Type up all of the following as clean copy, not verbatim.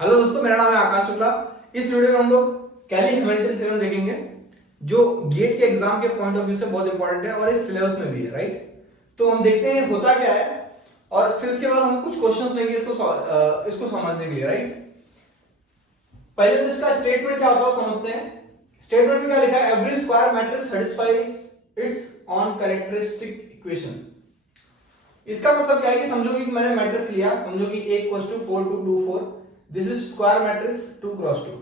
Hello दोस्तों, मेरा नाम है आकाश शुक्ला। इस वीडियो में हम लोग कैली हैमिल्टन थ्योरम देखेंगे जो गेट के एग्जाम के पॉइंट ऑफ व्यू से बहुत इंपॉर्टेंट है और इस सिलेबस में भी है, राइट। तो हम देखते हैं होता क्या है और फिर उसके बाद हम कुछ क्वेश्चंस लेंगे इसको समझने के लिए, राइट। पहले तो इसका स्टेटमेंट क्या होता है समझते हैं। स्टेटमेंट में क्या लिखा है? Every square matrix satisfies it's own characteristic equation. इसका मतलब क्या है कि समझो कि मैंने मैट्रिक्स लिया, समझो कि A = 4 2 2 4, this is square matrix 2 cross 2,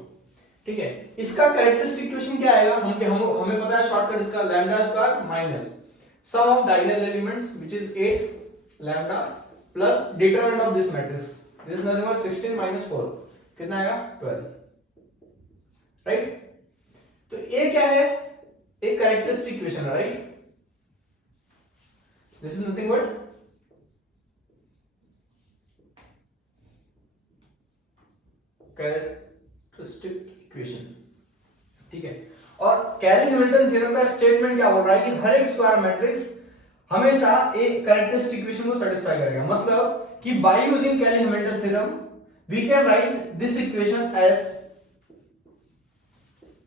ठीक है। इसका कैरेक्टरिस्टिक इक्वेशन क्या आएगा? हमें पता है शॉर्टकट इसका lambda square minus sum of diagonal elements which is 8 lambda plus determinant of this matrix, this is nothing but 16 - 4, कितना आएगा? 12, राइट। तो ये क्या है? एक कैरेक्टरिस्टिक इक्वेशन है, right. This is nothing but characteristic equation, ठीक है। और कैली हैमिल्टन थ्योरम का स्टेटमेंट क्या बोल रहा है कि हर एक स्क्वायर मैट्रिक्स हमेशा एक कैरेक्टरिस्टिक इक्वेशन को सेटिस्फाई करेगा। मतलब कि by using Cayley Hamilton theorem we can write this equation as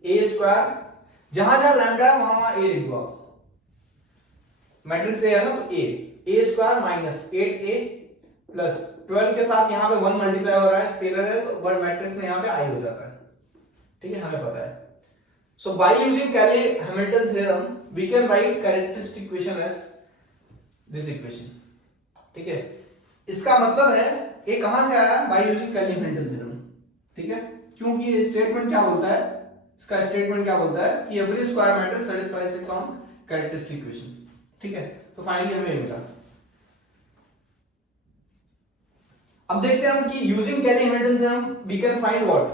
a square, जहां जहां लैम्डा है वहां a लिख दो आप। मैट्रिक्स A है ना, तो a square minus 8a plus 12 के साथ यहां पे 1 मल्टीप्लाई हो रहा है, स्केलर है तो वर्ड मैट्रिक्स में यहां पे i हो जाता है, ठीक है, हमें पता है। So by using Cayley Hamilton theorem we can write characteristic equation as this equation, ठीक है। इसका मतलब है ये कहां से आया? By using Cayley Hamilton theorem, ठीक है। क्योंकि ये स्टेटमेंट क्या बोलता है? इसका स्टेटमेंट क्या बोलता है कि every square matrix satisfies it's own characteristic equation, ठीक है। तो फाइनली हमें ये मिला। अब देखते हैं हम कि using Cayley Hamilton theorem we can find what.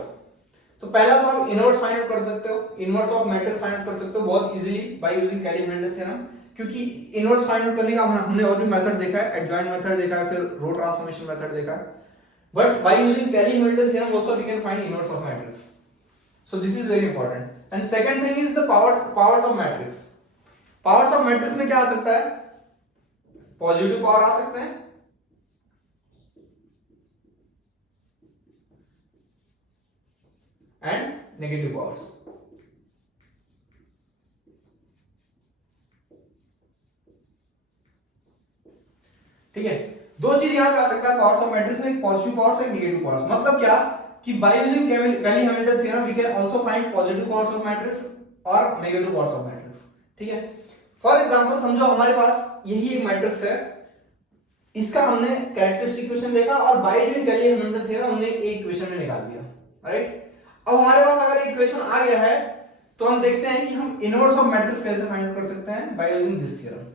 तो पहला तो आप इनवर्स फाइंड आउट कर सकते हो, inverse of matrix find out कर सकते हो बहुत easily by using Cayley Hamilton theorem. क्योंकि इनवर्स फाइंड आउट करने का हमने और भी मेथड देखा है, एडजॉइंट मेथड देखा है, फिर रो ट्रांसफॉर्मेशन मेथड देखा है, but by using Cayley Hamilton theorem also we can find inverse of matrix. So this is very important. And second thing is the powers of matrix. Powers of matrix में क्या आ सकता है? Positive power आ सकते हैं and negative powers, ठीक है। दो चीज यहां पे आ सकता है पावर्स ऑफ मैट्रिक्स में, पॉजिटिव पावर्स और नेगेटिव पावर्स। मतलब क्या कि by using Cayley Hamilton theorem we can also find positive powers of matrix और नेगेटिव पावर्स ऑफ मैट्रिक्स, ठीक है। फॉर एग्जांपल समझो हमारे पास यही एक मैट्रिक्स है, इसका हमने कैरेक्टरिस्टिक इक्वेशन देखा और by using Cayley Hamilton theorem हमने एक इक्वेशन में निकाल दिया, राइट। अब हमारे पास अगर इक्वेशन आ गया है तो हम देखते हैं कि हम इनवर्स ऑफ मैट्रिक्स कैसे फाइंड कर सकते हैं बाय यूजिंग दिस थ्योरम,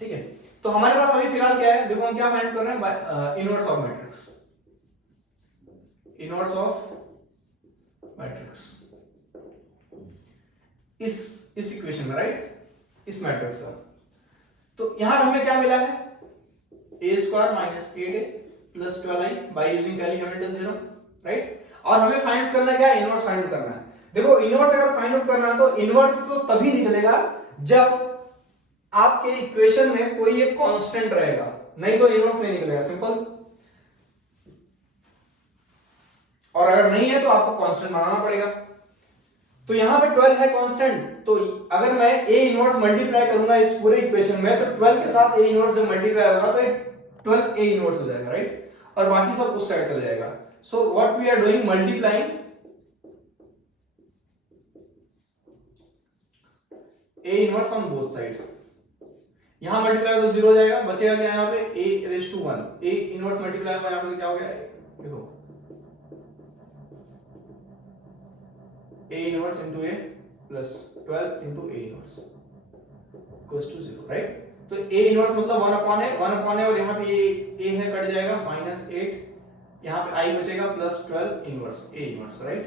ठीक है। तो हमारे पास अभी फिलहाल क्या है? देखो हम क्या फाइंड कर रहे हैं? Inverse of matrix, inverse of matrix इस इक्वेशन में, राइट, इस मैट्रिक्स का। तो यहां हमें क्या मिला है? a square minus 8a plus 12i by using Cayley Hamilton theorem, right. और हमें फाइंड करना क्या है? इनवर्स फाइंड करना है। देखो इनवर्स अगर फाइंड आउट करना है तो इनवर्स तो तभी निकलेगा जब आपके इक्वेशन में कोई एक कांस्टेंट रहेगा, नहीं तो इनवर्स नहीं निकलेगा, सिंपल। और अगर नहीं है तो आपको कांस्टेंट बनाना पड़ेगा। तो यहां पे 12 है कांस्टेंट, तो अगर मैं a इनवर्स मल्टीप्लाई करूंगा इस पूरे इक्वेशन में तो 12 के साथ a इनवर्स जब मल्टीप्लाई होगा तो 12 a इनवर्स हो जाएगा, राइट। और बाकी सब उस साइड चला जाएगा। So what we are doing, multiplying a inverse on both side. यहां मल्टीप्लाई तो 0 हो जाएगा, बचेगा क्या यहां पे? a⁻1 a इनवर्स मल्टीप्लाई हुआ, यहां पे क्या हो गया? देखो a inverse into a plus 12 into a inverse equals to 0, right. तो a इनवर्स मतलब 1/a और यहां पे a है, कट जाएगा, -8, यहां पे i बचेगा plus 12 inverse a inverse, right.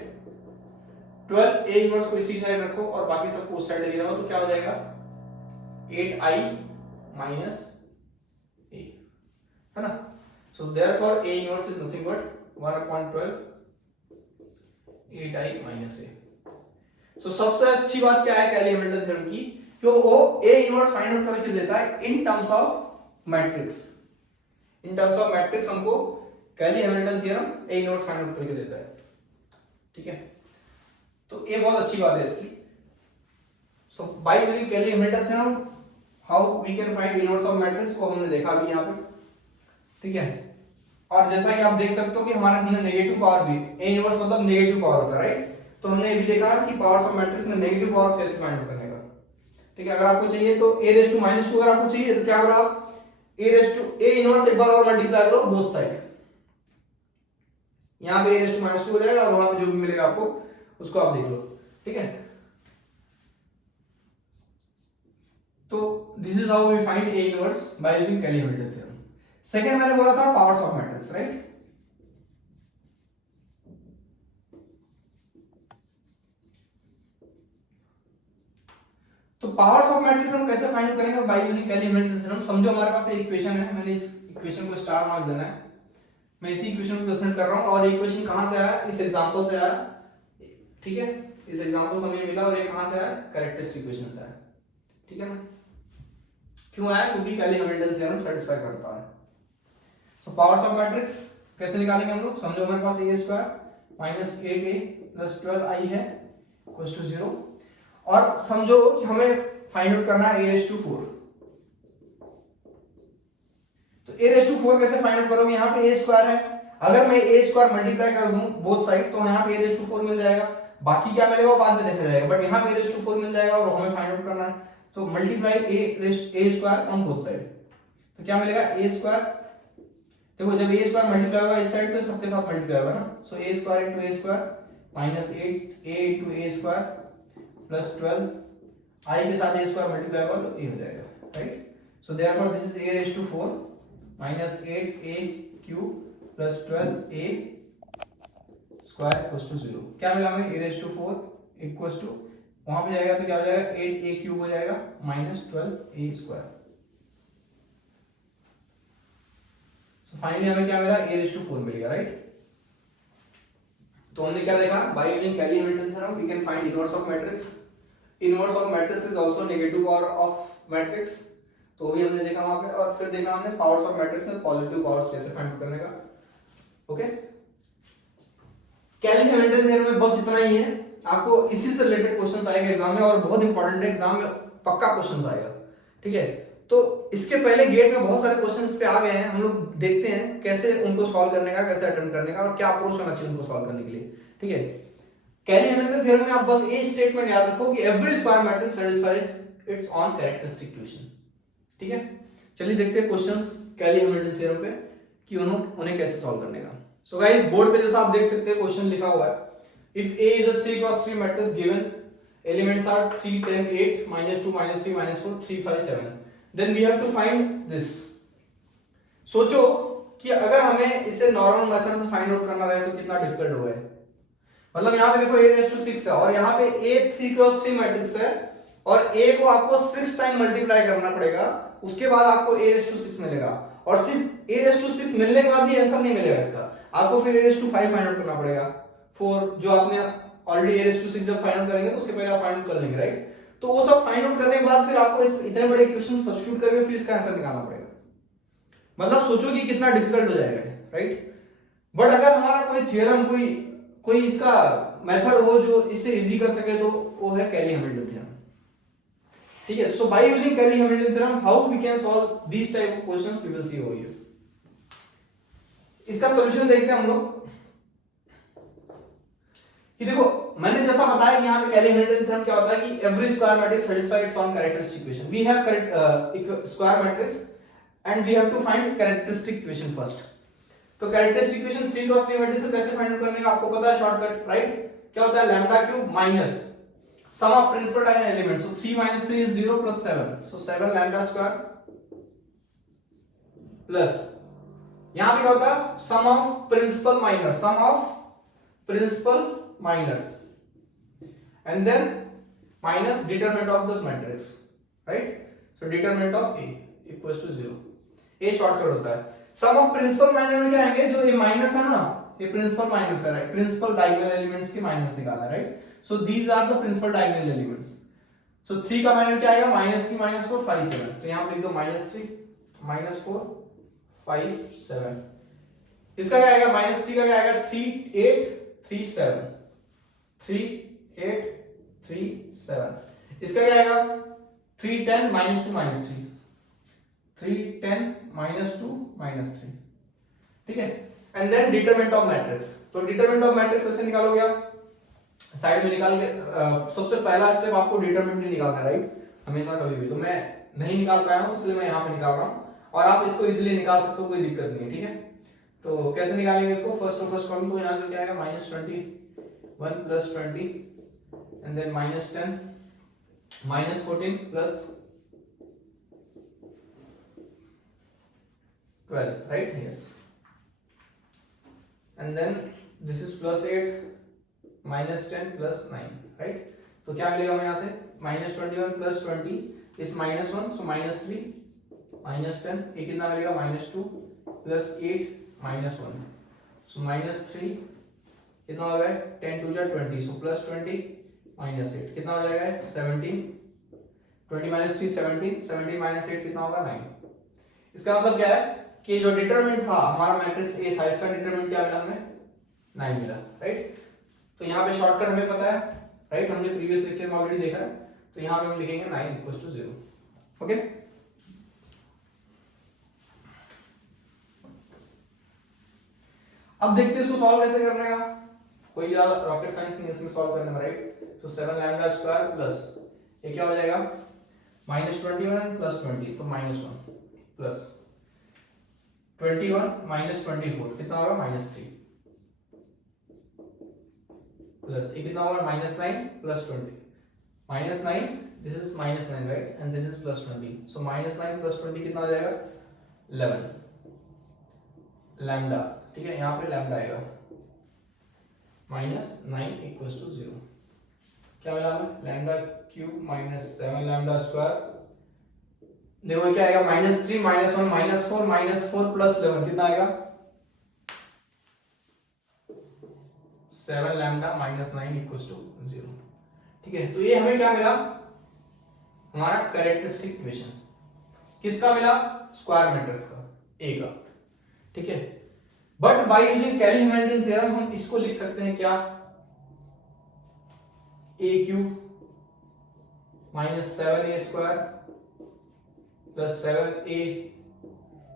12 a inverse को इसी साइड रखो और बाकी सब उस साइड ले जाओ तो क्या हो जाएगा? 8i माइनस a, है ना। So therefore a inverse is nothing but 1/12 8i minus a। सो सबसे अच्छी बात क्या है कैली हैमिल्टन थ्योरम की? कि वो a इनवर्स फाइंड आउट करके देता है in terms of matrix. In terms of matrix हमको Cayley Hamilton theorem A inverse find out करके देता है, ठीक है। तो ये बहुत अच्छी बात है इसकी। So by using Cayley Hamilton theorem how we can find inverse of matrix को हमने देखा अभी यहाँ पर, ठीक है। और जैसा कि आप देख सकते हो कि हमारा हमने नेगेटिव पावर भी, ए इनवर्स मतलब नेगेटिव पावर होता है, राइट। तो हमने ये भी देखा कि पावर्स ऑफ मैट्रिक्स में नेगेटिव पावर्स कैसे फाइंड आउट करने का, ठीक है। अगर आपको चाहिए तो a रेज़ टू -2 अगर आपको चाहिए तो क्या करो आप a raise to a inverse एक बार और मल्टीप्लाई करो बोथ साइड, यहां पे a रेज़ टू -2 हो जाएगा और वहां पे जो भी मिलेगा आपको उसको आप देख लो, ठीक है। तो this is how we find a inverse by using Cayley Hamilton theorem. Second मैंने बोला था पावर्स ऑफ मैट्रिक्स, राइट। तो पावर्स ऑफ मैट्रिक्स हम कैसे फाइंड करेंगे by using Cayley Hamilton theorem. समझो हमारे पास एक इक्वेशन है, मैंने इस इक्वेशन को स्टार मार्क देना है, मैं इसी इक्वेशन को प्रेजेंट कर रहा हूं और इक्वेशन कहां से आया, इस एग्जांपल से आया, ठीक है। इस एग्जांपल से हमें मिला और ये कहां से आया, कैरेक्टरिस्टिक इक्वेशन से आया, ठीक है ना। क्यों आया, क्योंकि कैली हैमिल्टन थ्योरम सेटिस्फाई करता है। तो पावर्स ऑफ मैट्रिक्स कैसे निकालेंगे हम लोग। समझो हमारे पास a² - 8a + 12i है इक्वल टू 0 और समझो कि हमें फाइंड आउट करना है a⁴। तो a⁴ कैसे फाइंड आउट करोगे, यहाँ पे a² है, अगर मैं a² मल्टीप्लाई कर दूं बोथ साइड तो यहाँ पे a⁴ मिल जाएगा, बाकी क्या मिलेगा वो बाद में देखा जाएगा, बट यहाँ पे a⁴ मिल जाएगा और हमें फाइंड आउट करना है। तो multiply a² on both side, तो क्या मिलेगा a², देखो जब a² मल्टीप्लाई होगा इस साइड पे सबके साथ मल्टीप्लाई होगा ना, सो a² * a² -8a * a² + 12 i के साथ a² मल्टीप्लाई होगा तो a हो जाएगा, right. So therefore this is a⁴ -8a³ + 12a² = 0। क्या मिला हमें, a⁴ इक्वल टू वहां पे जाएगा तो क्या हो जाएगा 8a³ हो जाएगा -12a²। फाइनली हमें क्या मिला, a⁴ मिल गया, राइट। तो हमने क्या देखा, by using Cayley Hamilton theorem we can find inverse of matrix. Inverse of matrix is also negative power of matrix, तो भी हमने देखा वहां पे। और फिर देखा हमने पावर्स ऑफ मैट्रिक्स में पॉजिटिव पावर्स कैसे फाइंड करने का, ओके। कैली हैमिल्टन थ्योरम में बस इतना ही है, आपको इसी से रिलेटेड क्वेश्चंस आएंगे एग्जाम में और बहुत इंपॉर्टेंट है, एग्जाम में पक्का क्वेश्चंस आएगा, ठीक है। तो इसके पहले गेट में बहुत सारे क्वेश्चंस पे आ गए हैं, हम लोग देखते हैं कैसे उनको सॉल्व करने का, कैसे अटेम्प्ट करने का और क्या अप्रोच होना चाहिए उनको सॉल्व करने के लिए, ठीक है। कैली हैमिल्टन थ्योरम में आप बस ये स्टेटमेंट याद रखो कि every square matrix satisfies it's own characteristic equation, ठीक है। चलिए देखते हैं क्वेश्चंस कैली हैमिल्टन थ्योरम पे कि उन्हें कैसे सॉल्व करने का। सो गाइस बोर्ड पे जैसा आप देख सकते हैं क्वेश्चन लिखा हुआ है, if A is a 3x3 matrix given elements are 3 10 8 -2 -3 -4 3 5 7 then we have to find this। सोचो कि अगर हमें इसे नॉर्मल मेथड से फाइंड आउट करना रहे तो कितना डिफिकल्ट होगा। मतलब यहाँ पे देखो a⁶ है और यहाँ पे A 3x3 मैट्रिक्स है और A को आपको 6 टाइम मल्टीप्लाई करना पड़ेगा, उसके बाद आपको a⁶ मिलेगा और सिर्फ a⁶ मिलने के बाद ही आंसर नहीं मिलेगा इसका, आपको फिर a⁵ फाइंड आउट करना पड़ेगा। 4 जो आपने ऑलरेडी a⁶ जब फाइंड आउट करेंगे तो उसके पहले आप फाइंड आउट कर लेंगे, राइट। तो वो सब फाइंड आउट करने के बाद फिर आपको इस इतने बड़े इक्वेशन सब्स्टिट्यूट करके फिर इसका आंसर निकालना पड़ेगा। मतलब सोचो कि कितना डिफिकल्ट हो जाएगा, राइट। बट अगर हमारा कोई थ्योरम कोई इसका मेथड हो जो इसे इजी कर सके तो वो है कैली हैमिल्टन थ्योरम, ठीक है। So by using Cayley Hamilton theorem how we can solve this type of questions we will see over here. इसका सॉल्यूशन देखते हैं हम लोग कि देखो मैंने जैसा बताया कि यहाँ पे कैली हैमिल्टन थ्योरम क्या होता है कि every square matrix satisfy its own characteristic equation. We have square matrix and we have to find characteristic equation first. तो कैरेक्टरिस्टिक इक्वेशन 3x3 मैट्रिक्स से कैसे फाइंड करने का आपको पता है शॉर्टकट, राइट। क्या होता है λ³ minus sum of principal diagonal elements, so 3 - 3 is 0 + 7, so 7 λ² plus यहां पे क्या होता है sum of principal minus and then minus determinant of this matrix, right? So determinant of A equals to 0. A shortcut होता है। सम ऑफ प्रिंसिपल माइनस में क्या आएंगे, जो ये माइनस है ना, ये प्रिंसिपल माइनस है, राइट। प्रिंसिपल डायगोनल एलिमेंट्स की माइनस निकालना है, right. So these are the principal diagonal elements. So 3 का माइनस क्या आएगा -3 - 4 5 7, तो यहां पे लिख दो -3 -4 5 7। इसका क्या आएगा, -3 का क्या आएगा, 3 8 3 7, 3 8 3 7। इसका क्या आएगा, 3 10 -2 -3, 3 10 -2 -3, ठीक है। And then determinant of matrix. तो डिटरमिनेंट ऑफ मैट्रिक्स ऐसे निकालोगे आप, साइड में निकाल के सबसे पहला स्टेप आपको डिटरमिनेंट निकालना है, राइट, हमेशा कभी भी। तो मैं नहीं निकाल पाया हूं इसलिए मैं यहां पे निकाल रहा हूं, और आप इसको इजीली निकाल सकते हो, कोई दिक्कत नहीं है, ठीक है। तो कैसे निकालेंगे इसको, फर्स्ट कॉलम, तो यहां से क्या आएगा, -21 + 20 and then -10 -14 + 12, right? Yes. And then this is +8 -10 + 9, right? तो क्या मिलेगा हमें यहाँ से, -21 + 20 is -1, so -3 -10, ये कितना मिलेगा, -2 + 8 -1, so -3 कितना हो गया, 10 2 जा 20, so +20 -8 कितना हो जाएगा, 17, 20 - 3 17, 17 - 8 कितना होगा, 9। इसका मतलब क्या है कि जो डिटरमिनेंट था हमारा मैट्रिक्स ए था, इसका डिटरमिनेंट क्या मिला हमें, 9 मिला, राइट। तो यहाँ पे शॉर्टकट हमें पता है, राइट, हमने प्रीवियस लेक्चर में ऑलरेडी देखा है। तो यहाँ पे हम लिखेंगे 9 = 0, ओके। अब देखते हैं इसको सॉल्व कैसे करने का, कोई ज्यादा रॉकेट साइंस नहीं इसमें सॉल्व करने में, राइट। तो 7λ² प्लस ये क्या हो जाएगा, -21 + 20 तो -1 प्लस 21 - 24 कितना होगा, -3 प्लस ये कितना होगा, -9 + 20, -9 this is -9, right, and this is +20, सो -9 + 20 कितना हो जाएगा, 11 लैम्डा, ठीक है, यहाँ पे लैम्डा आएगा, -9 = 0। क्या मिला हमें, λ³ - 7λ², देखो क्या आएगा, -3 -1 -4 -4 + 11 कितना आएगा, 7λ - 9 = 0, ठीक है। तो ये हमें क्या मिला, हमारा कैरेक्टरिस्टिक इक्वेशन किसका मिला, स्क्वायर मैट्रिक्स का, ए का, ठीक है। But by using Cayley Hamilton theorem हम इसको लिख सकते हैं क्या, a³ - 7a² + 7a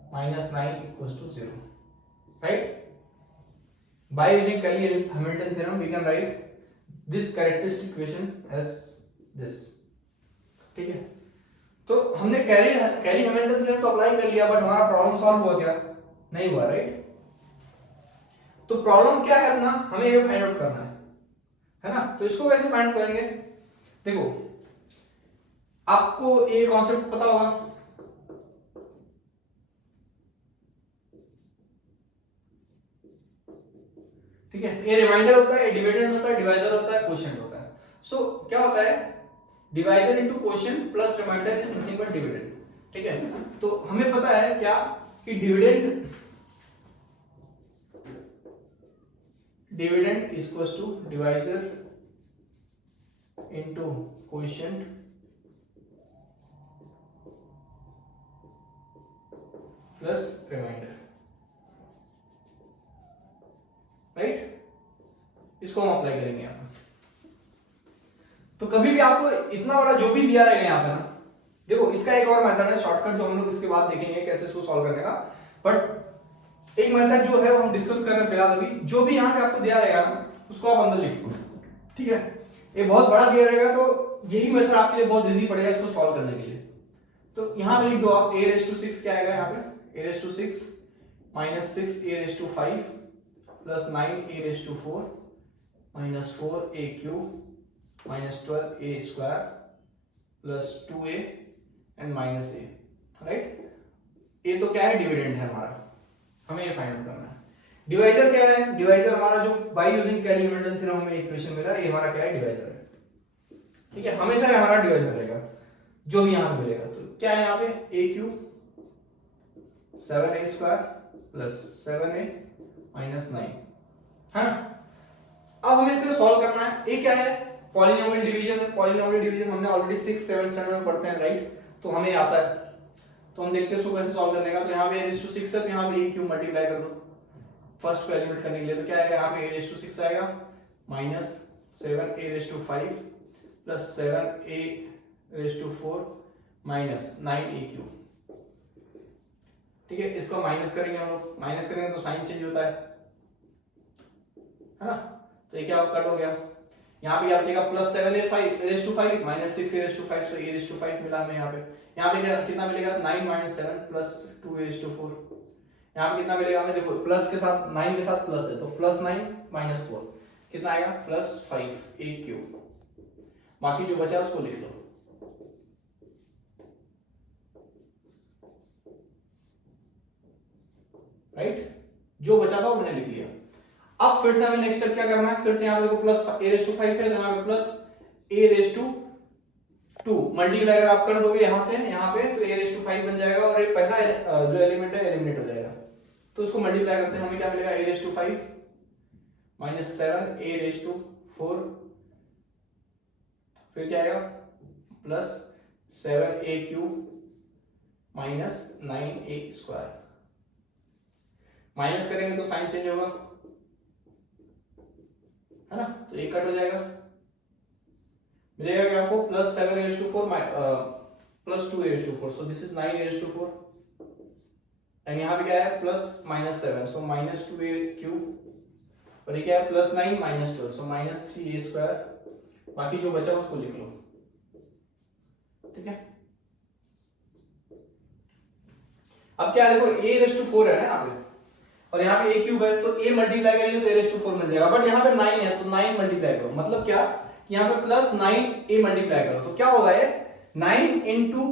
- 9 = 0, right? By using Cayley-Hamilton theorem we can write this characteristic equation as this, ठीक है। तो हमने कैली-हैमिल्टन थ्योरम तो अप्लाई कर लिया, बट हमारा प्रॉब्लम सॉल्व हुआ क्या, नहीं हुआ, राइट। तो प्रॉब्लम क्या है अपना, हमें ये फाइंड आउट करना है ना। तो इसको कैसे फाइंड करेंगे, देखो आपको ये कॉन्सेप्ट पता होगा, ठीक है। ये रिमाइंडर होता है, डिविडेंड होता है, डिवाइजर होता है, क्वोशिएंट होता है। सो क्या होता है, divisor into quotient plus remainder is nothing but dividend, ठीक है। तो हमें पता है क्या कि dividend equals to divisor into quotient plus remainder, right. इसको हम अप्लाई करेंगे यहाँ पर। तो कभी भी आपको इतना बड़ा जो भी दिया रहेगा यहाँ पे ना, देखो इसका एक और मेथड है शॉर्टकट जो हम लोग इसके बाद देखेंगे कैसे इसको सॉल्व करने का, बट एक मेथड जो है वो हम डिस्कस कर रहे हैं फिलहाल अभी। जो भी यहाँ पे आपको दिया रहेगा ना उसको आप अंदर लिखो, ठीक है। ये बहुत बड़ा दिया रहेगा तो यही मेथड आपके लिए बहुत इजी पड़ेगा इसको सॉल्व करने के लिए। तो यहाँ पे लिख दो आप a�6 क्या आएगा, यहाँ पे a�6 - 6a⁵ plus 9a⁴ -4a³ -12a² plus 2a and -a, right. ये तो क्या है, डिविडेंड है हमारा, हमें ये फाइंड आउट करना है। डिवाइजर क्या है, डिवाइजर हमारा जो बाय यूजिंग कैली-हैमिल्टन थ्योरम हमें इक्वेशन मिला, ये हमारा क्या है, डिवाइजर है, ठीक है। हमेशा हमारा डिवाइजर रहेगा जो भी यहाँ पे मिलेगा। तो क्या है यहाँ पे, a³ 7a² प्लस 7a -9 है ना। अब हमें इसे सॉल्व करना है। ये क्या है, पॉलिनोमियल डिवीजन है। पॉलिनोमियल डिवीजन हमने ऑलरेडी 6th 7th स्टैंडर्ड में पढ़ते हैं, राइट। तो हमें आता है, तो हम देखते हैं इसको कैसे सॉल्व करने का। तो यहाँ पे a⁶ है, तो यहाँ पे a³ मल्टीप्लाई कर दो, फर्स्ट को एलिमिनेट करने के लिए, तो क्या आएगा यहाँ पे a रेज टू 6 आएगा minus 7a raise to 5 plus 7a raise to 4 minus 9a cube. ठीक है, इसको माइनस करेंगे हम लोग, माइनस करेंगे तो साइन चेंज होता है ना, तो ये क्या कट हो गया, यहाँ पे आप देखा plus 7a raise to 5 minus 6a raise to 5, so a raise to 5 मिला हमें यहाँ पे क्या कितना मिलेगा 9 minus 7 plus 2a raise to 4, यहाँ पे कितना मिलेगा हमें, देखो प्लस के साथ 9 के साथ प्लस है तो प्लस 9 माइनस 4 कितना आएगा प्लस 5a क्यूब। बाकी जो बचा उसको लिख लो, राइट, जो बचा था वो मैंने लिख लिया। अब फिर से हमें नेक्स्ट स्टेप क्या करना है, फिर से यहाँ पे देखो प्लस a रेज टू 5 है तो यहाँ पे plus a raise to 2 multiply अगर आप कर दोगे यहां से यहाँ पे तो a रेज टू 5 बन जाएगा और ये पहला जो एलिमेंट है एलिमिनेट हो जाएगा, तो उसको मल्टीप्लाई करते हैं हमें क्या मिलेगा a raise to 5 minus 7a raise to 4 फिर क्या आएगा plus 7a cube minus 9a square. Minus करेंगे तो साइन चेंज होगा है ना, तो ये कट हो जाएगा, मिलेगा क्या आपको plus 7a raise to 4 plus 2a raise to 4, so this is 9a raise to 4 and यहाँ पे क्या है plus minus 7 so minus 2a cube और ये क्या है plus 9 minus 12 so minus 3a square. बाकी जो बचा उसको लिख लो, ठीक है। अब क्या देखो a रेज टू 4 है ना यहाँ पे और यहाँ पे a क्यूब है तो a मल्टीप्लाई करेंगे तो a रेज टू 4 मिल जाएगा, बट यहाँ पे 9 है तो 9 मल्टीप्लाई करो, मतलब क्या यहाँ पे प्लस 9a मल्टीप्लाई करो तो क्या होगा ये 9 into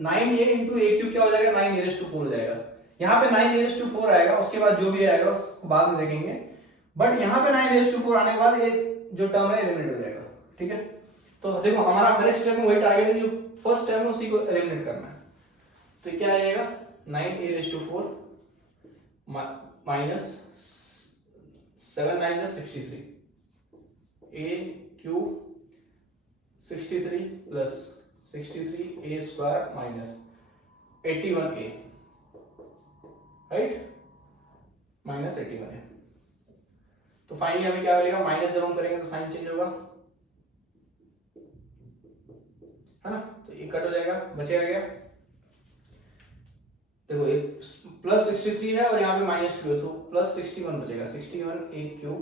9a into a cube क्या हो जाएगा 9a रेज टू 4 हो जाएगा। यहाँ पे 9a रेज टू 4 आएगा, उसके बाद जो भी आएगा उसको बाद में देखेंगे, बट यहाँ पे 9 रेज टू 4 आने के बाद ये जो टर्म है एलिमिनेट हो जाएगा, ठीक है। तो देखो हमारा हर एक स्टेप में वही टारगेट है, जो फर्स्ट टर्म है उसी को एलिमिनेट करना है, तो क्या आ जाएगा 9a raise to 4 minus 7 9 63 a cube 63 plus 63a square minus 81a, right, minus 81a। तो फाइनली हमें क्या मिलेगा, माइनस जब हम करेंगे तो साइन चेंज होगा है ना, तो ये कट हो जाएगा, बचेगा क्या, देखो ये प्लस 63 है और यहाँ पे माइनस 2 है तो प्लस 61 बचेगा 61a क्यूब,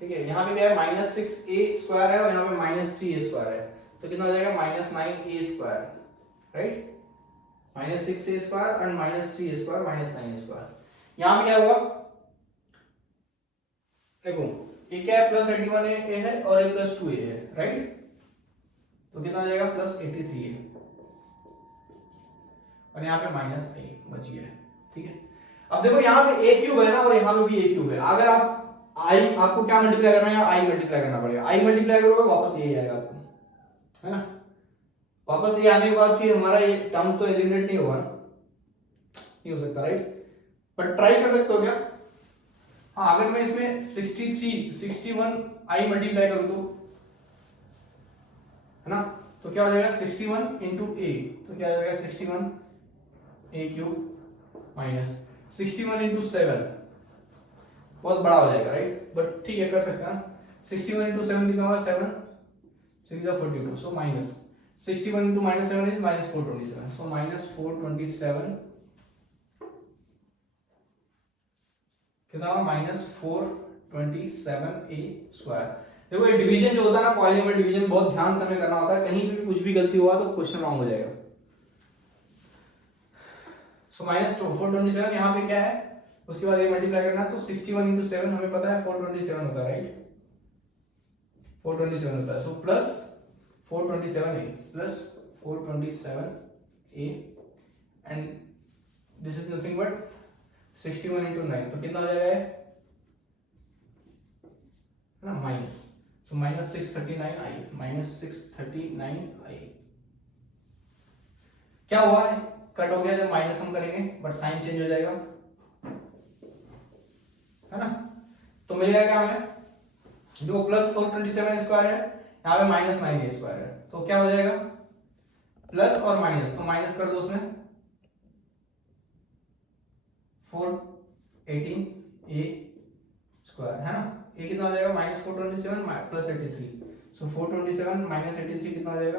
ठीक है। यहाँ पे क्या है माइनस 6a स्क्वायर है और यहाँ पे माइनस 3a स्क्वायर है तो कितना हो जाएगा minus 9a square, right, minus 6a square and minus 3a square minus 9a square. यहाँ पे क्या होगा देखो ये क्या है प्लस 81a है और ये प्लस 2a है, राइट, तो कितना हो जाएगा प्लस 83a और यहाँ पे माइनस a बच गया है, ठीक है। अब देखो यहाँ पे a क्यूब है ना और यहाँ पे भी a क्यूब है, अगर आप i आपको क्या मल्टीप्लाई करना है, i मल्टीप्लाई करना पड़ेगा, i मल्टीप्लाई करोगे वापस ये आएगा आपको, है ना, वापस ये आने के बाद फिर हमारा ये टर्म तो एलिमिनेट नहीं होगा, नहीं हो सकता, राइट, पर ट्राई कर सकते हो क्या, हाँ, अगर मैं इसमें 61 i मल्टीप्लाई करूं तो, है ना, तो क्या हो जाएगा 61 इंटू a, तो क्या हो जाएगा 61 a क्यूब माइनस 61 इंटू 7, बहुत बड़ा हो जाएगा, राइट, बट ठीक है कर सकते हैं। 61 इंटू 7 कितना होगा 7 6 42, so minus 61 into minus 7 is minus 427, so minus 427 कितना होगा माइनस 427a स्क्वायर। देखो ये डिवीजन जो होता है ना, पॉलीनोमियल डिवीजन बहुत ध्यान से हमें करना होता है, कहीं भी कुछ भी गलती हुआ तो क्वेश्चन रॉन्ग हो जाएगा। सो माइनस 427 यहाँ पे क्या है, उसके बाद ये मल्टीप्लाई करना है तो 61 इंटू 7 हमें पता है 427 होता है, राइट, 427 होता है, so plus 427a plus 427a and this is nothing but 61 into 9, तो कितना हो जाएगा है ना minus, so minus 639i minus 639i। क्या हुआ है, कट हो गया जब माइनस हम करेंगे, बट साइन चेंज हो जाएगा, है ना, तो मिलेगा क्या हमें, जो प्लस 427 स्क्वायर है यहाँ पे माइनस 9a स्क्वायर है, तो क्या हो जाएगा प्लस और माइनस, तो माइनस कर दो उसमें 418 ए स्क्वायर, है ना। ये कितना हो जाएगा -427 प्लस 83, सो 427 माइनस 83 कितना हो जाएगा,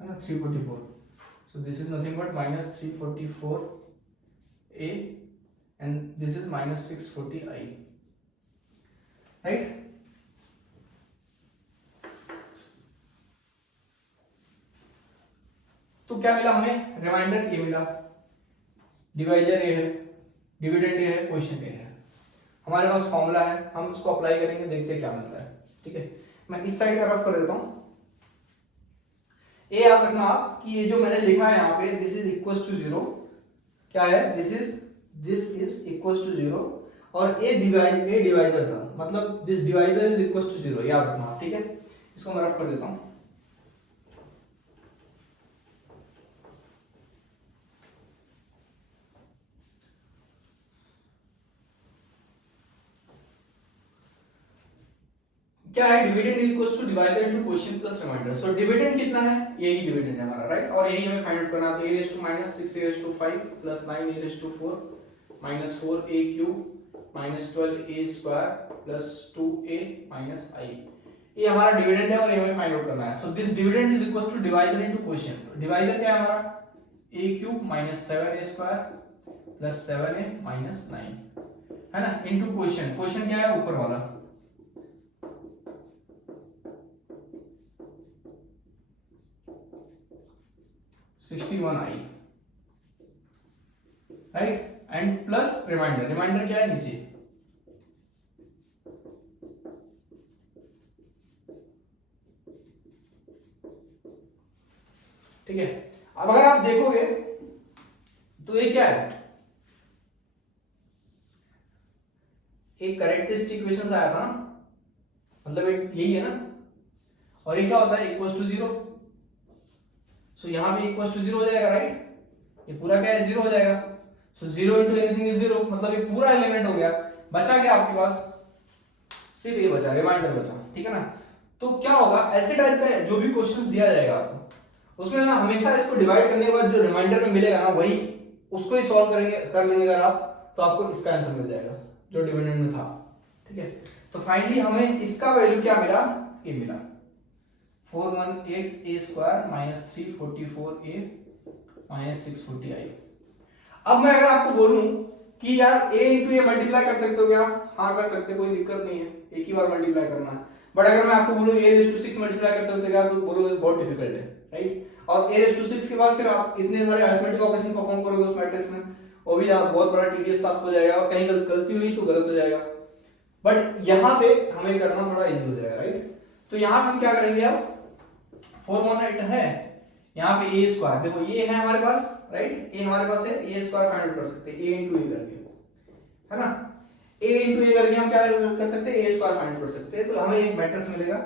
है ना 344, सो this is nothing but -344 A and this is -640 I, right. तो क्या मिला हमें, रिमाइंडर ये मिला, डिवाइजर ये है, डिविडेंड ये है, क्वेश्चन ये है। हमारे पास फॉर्मूला है, हम उसको अप्लाई करेंगे, देखते हैं क्या मिलता है। ठीक है, मैं इस साइड का रफ कर देता हूं। ये याद रखना आप कि ये जो मैंने लिखा है यहाँ पे, दिस इज इक्वल टू 0, क्या है, दिस इज इक्वल टू 0, और ए डिवाइजर था, मतलब this divisor is equal to 0, याद रखना। ठीक है, इसको मैं रफ कर देता हूं। क्या है, dividend equals to divisor into quotient plus remainder. So dividend कितना है, यही डिविडेंड है हमारा, राइट, और यही हमें फाइंड आउट करना है। तो a raise to -6a/5 plus 9a raise to 4 -4a³ -12a square plus 2a - i, ये हमारा डिविडेंड है और ये हमें फाइंड आउट करना है। So this dividend is equals to divisor into quotient. Divisor क्या है हमारा, a³ -7a square plus 7a - 9, है ना, इनटू क्वोशिएंट। क्वोशिएंट क्या है, ऊपर वाला, 61i, right, and plus remainder. Remainder क्या है, नीचे, ठीक है। अब अगर आप देखोगे तो ये क्या है, एक कैरेक्टरिस्टिक इक्वेशन आया था ना, मतलब एक यही है ना, और ये क्या होता है, इक्वल टू 0। सो यहां पे इक्वल टू 0 हो जाएगा, राइट, ये पूरा क्या है, 0 हो जाएगा। सो 0 इंटू एनीथिंग इज 0, मतलब ये पूरा एलिमेंट हो गया। बचा क्या आपके पास, सिर्फ ये बचा, रिमाइंडर बचा, ठीक है ना। तो क्या होगा, ऐसे टाइप का जो भी क्वेश्चंस दिया जाएगा आपको, उसमें ना हमेशा इसको डिवाइड करने के बाद जो रिमाइंडर में मिलेगा ना, वही उसको ही सॉल्व करेंगे, कर लेंगे अगर आप, तो आपको इसका आंसर मिल जाएगा जो डिविडेंड में था। ठीक है, तो फाइनली हमें इसका वैल्यू क्या मिला, ये मिला 418a स्क्वायर -344a -640i। अब मैं अगर आपको बोलूं कि यार a इंटू ए मल्टीप्लाई कर सकते हो क्या, हाँ कर सकते, कोई दिक्कत नहीं है, एक ही बार मल्टीप्लाई करना है। बट अगर मैं आपको बोलूं a रेज़ टू 6 मल्टीप्लाई कर सकते हो क्या, तो बोलोगे बहुत डिफिकल्ट है, राइट। और a रेज़ टू 6 के बाद फिर आप इतने सारे अरिथमेटिक ऑपरेशन परफॉर्म करोगे उस मैट्रिक्स में, वो भी बहुत बड़ा टीडीएस टास्क हो जाएगा, और कहीं गलती हुई तो गलत हो जाएगा। बट यहाँ पे हमें करना थोड़ा इजी हो जाएगा, राइट। तो यहाँ पे हम क्या करेंगे, अब 418 है, यहाँ पे a स्क्वायर, देखो ये है हमारे पास, राइट, ये हमारे पास है, a स्क्वायर फाइंड आउट कर सकते हैं, a इंटू ए करके, है ना, a इंटू ए करके हम क्या कर सकते हैं, a स्क्वायर फाइंड आउट कर सकते हैं। तो हमें एक मैट्रिक्स मिलेगा,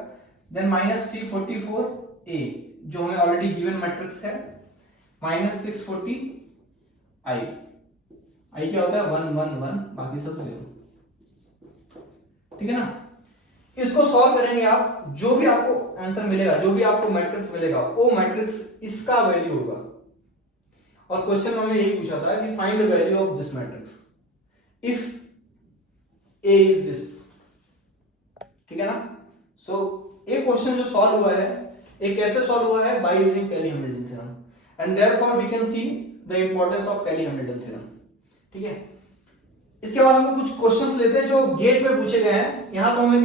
देन -344a जो हमें ऑलरेडी गिवन मैट्रिक्स है, -640i, i क्या होता है 1 1 1, बाकी सब 0, ठीक है ना। इसको सॉल्व करेंगे आप, जो भी आपको आंसर मिलेगा, जो भी आपको मैट्रिक्स मिलेगा, वो मैट्रिक्स इसका वैल्यू होगा। और क्वेश्चन में हमें यही पूछा था कि find the value of this matrix if a is this, ठीक है ना। सो ये क्वेश्चन जो सॉल्व हुआ है, ये कैसे सॉल्व हुआ है, by using Cayley Hamilton theorem, and therefore we can see the importance of Cayley Hamilton theorem. ठीक है, इसके बाद हम कुछ क्वेश्चंस लेते हैं जो गेट में पूछे गए हैं। यहां तो हमने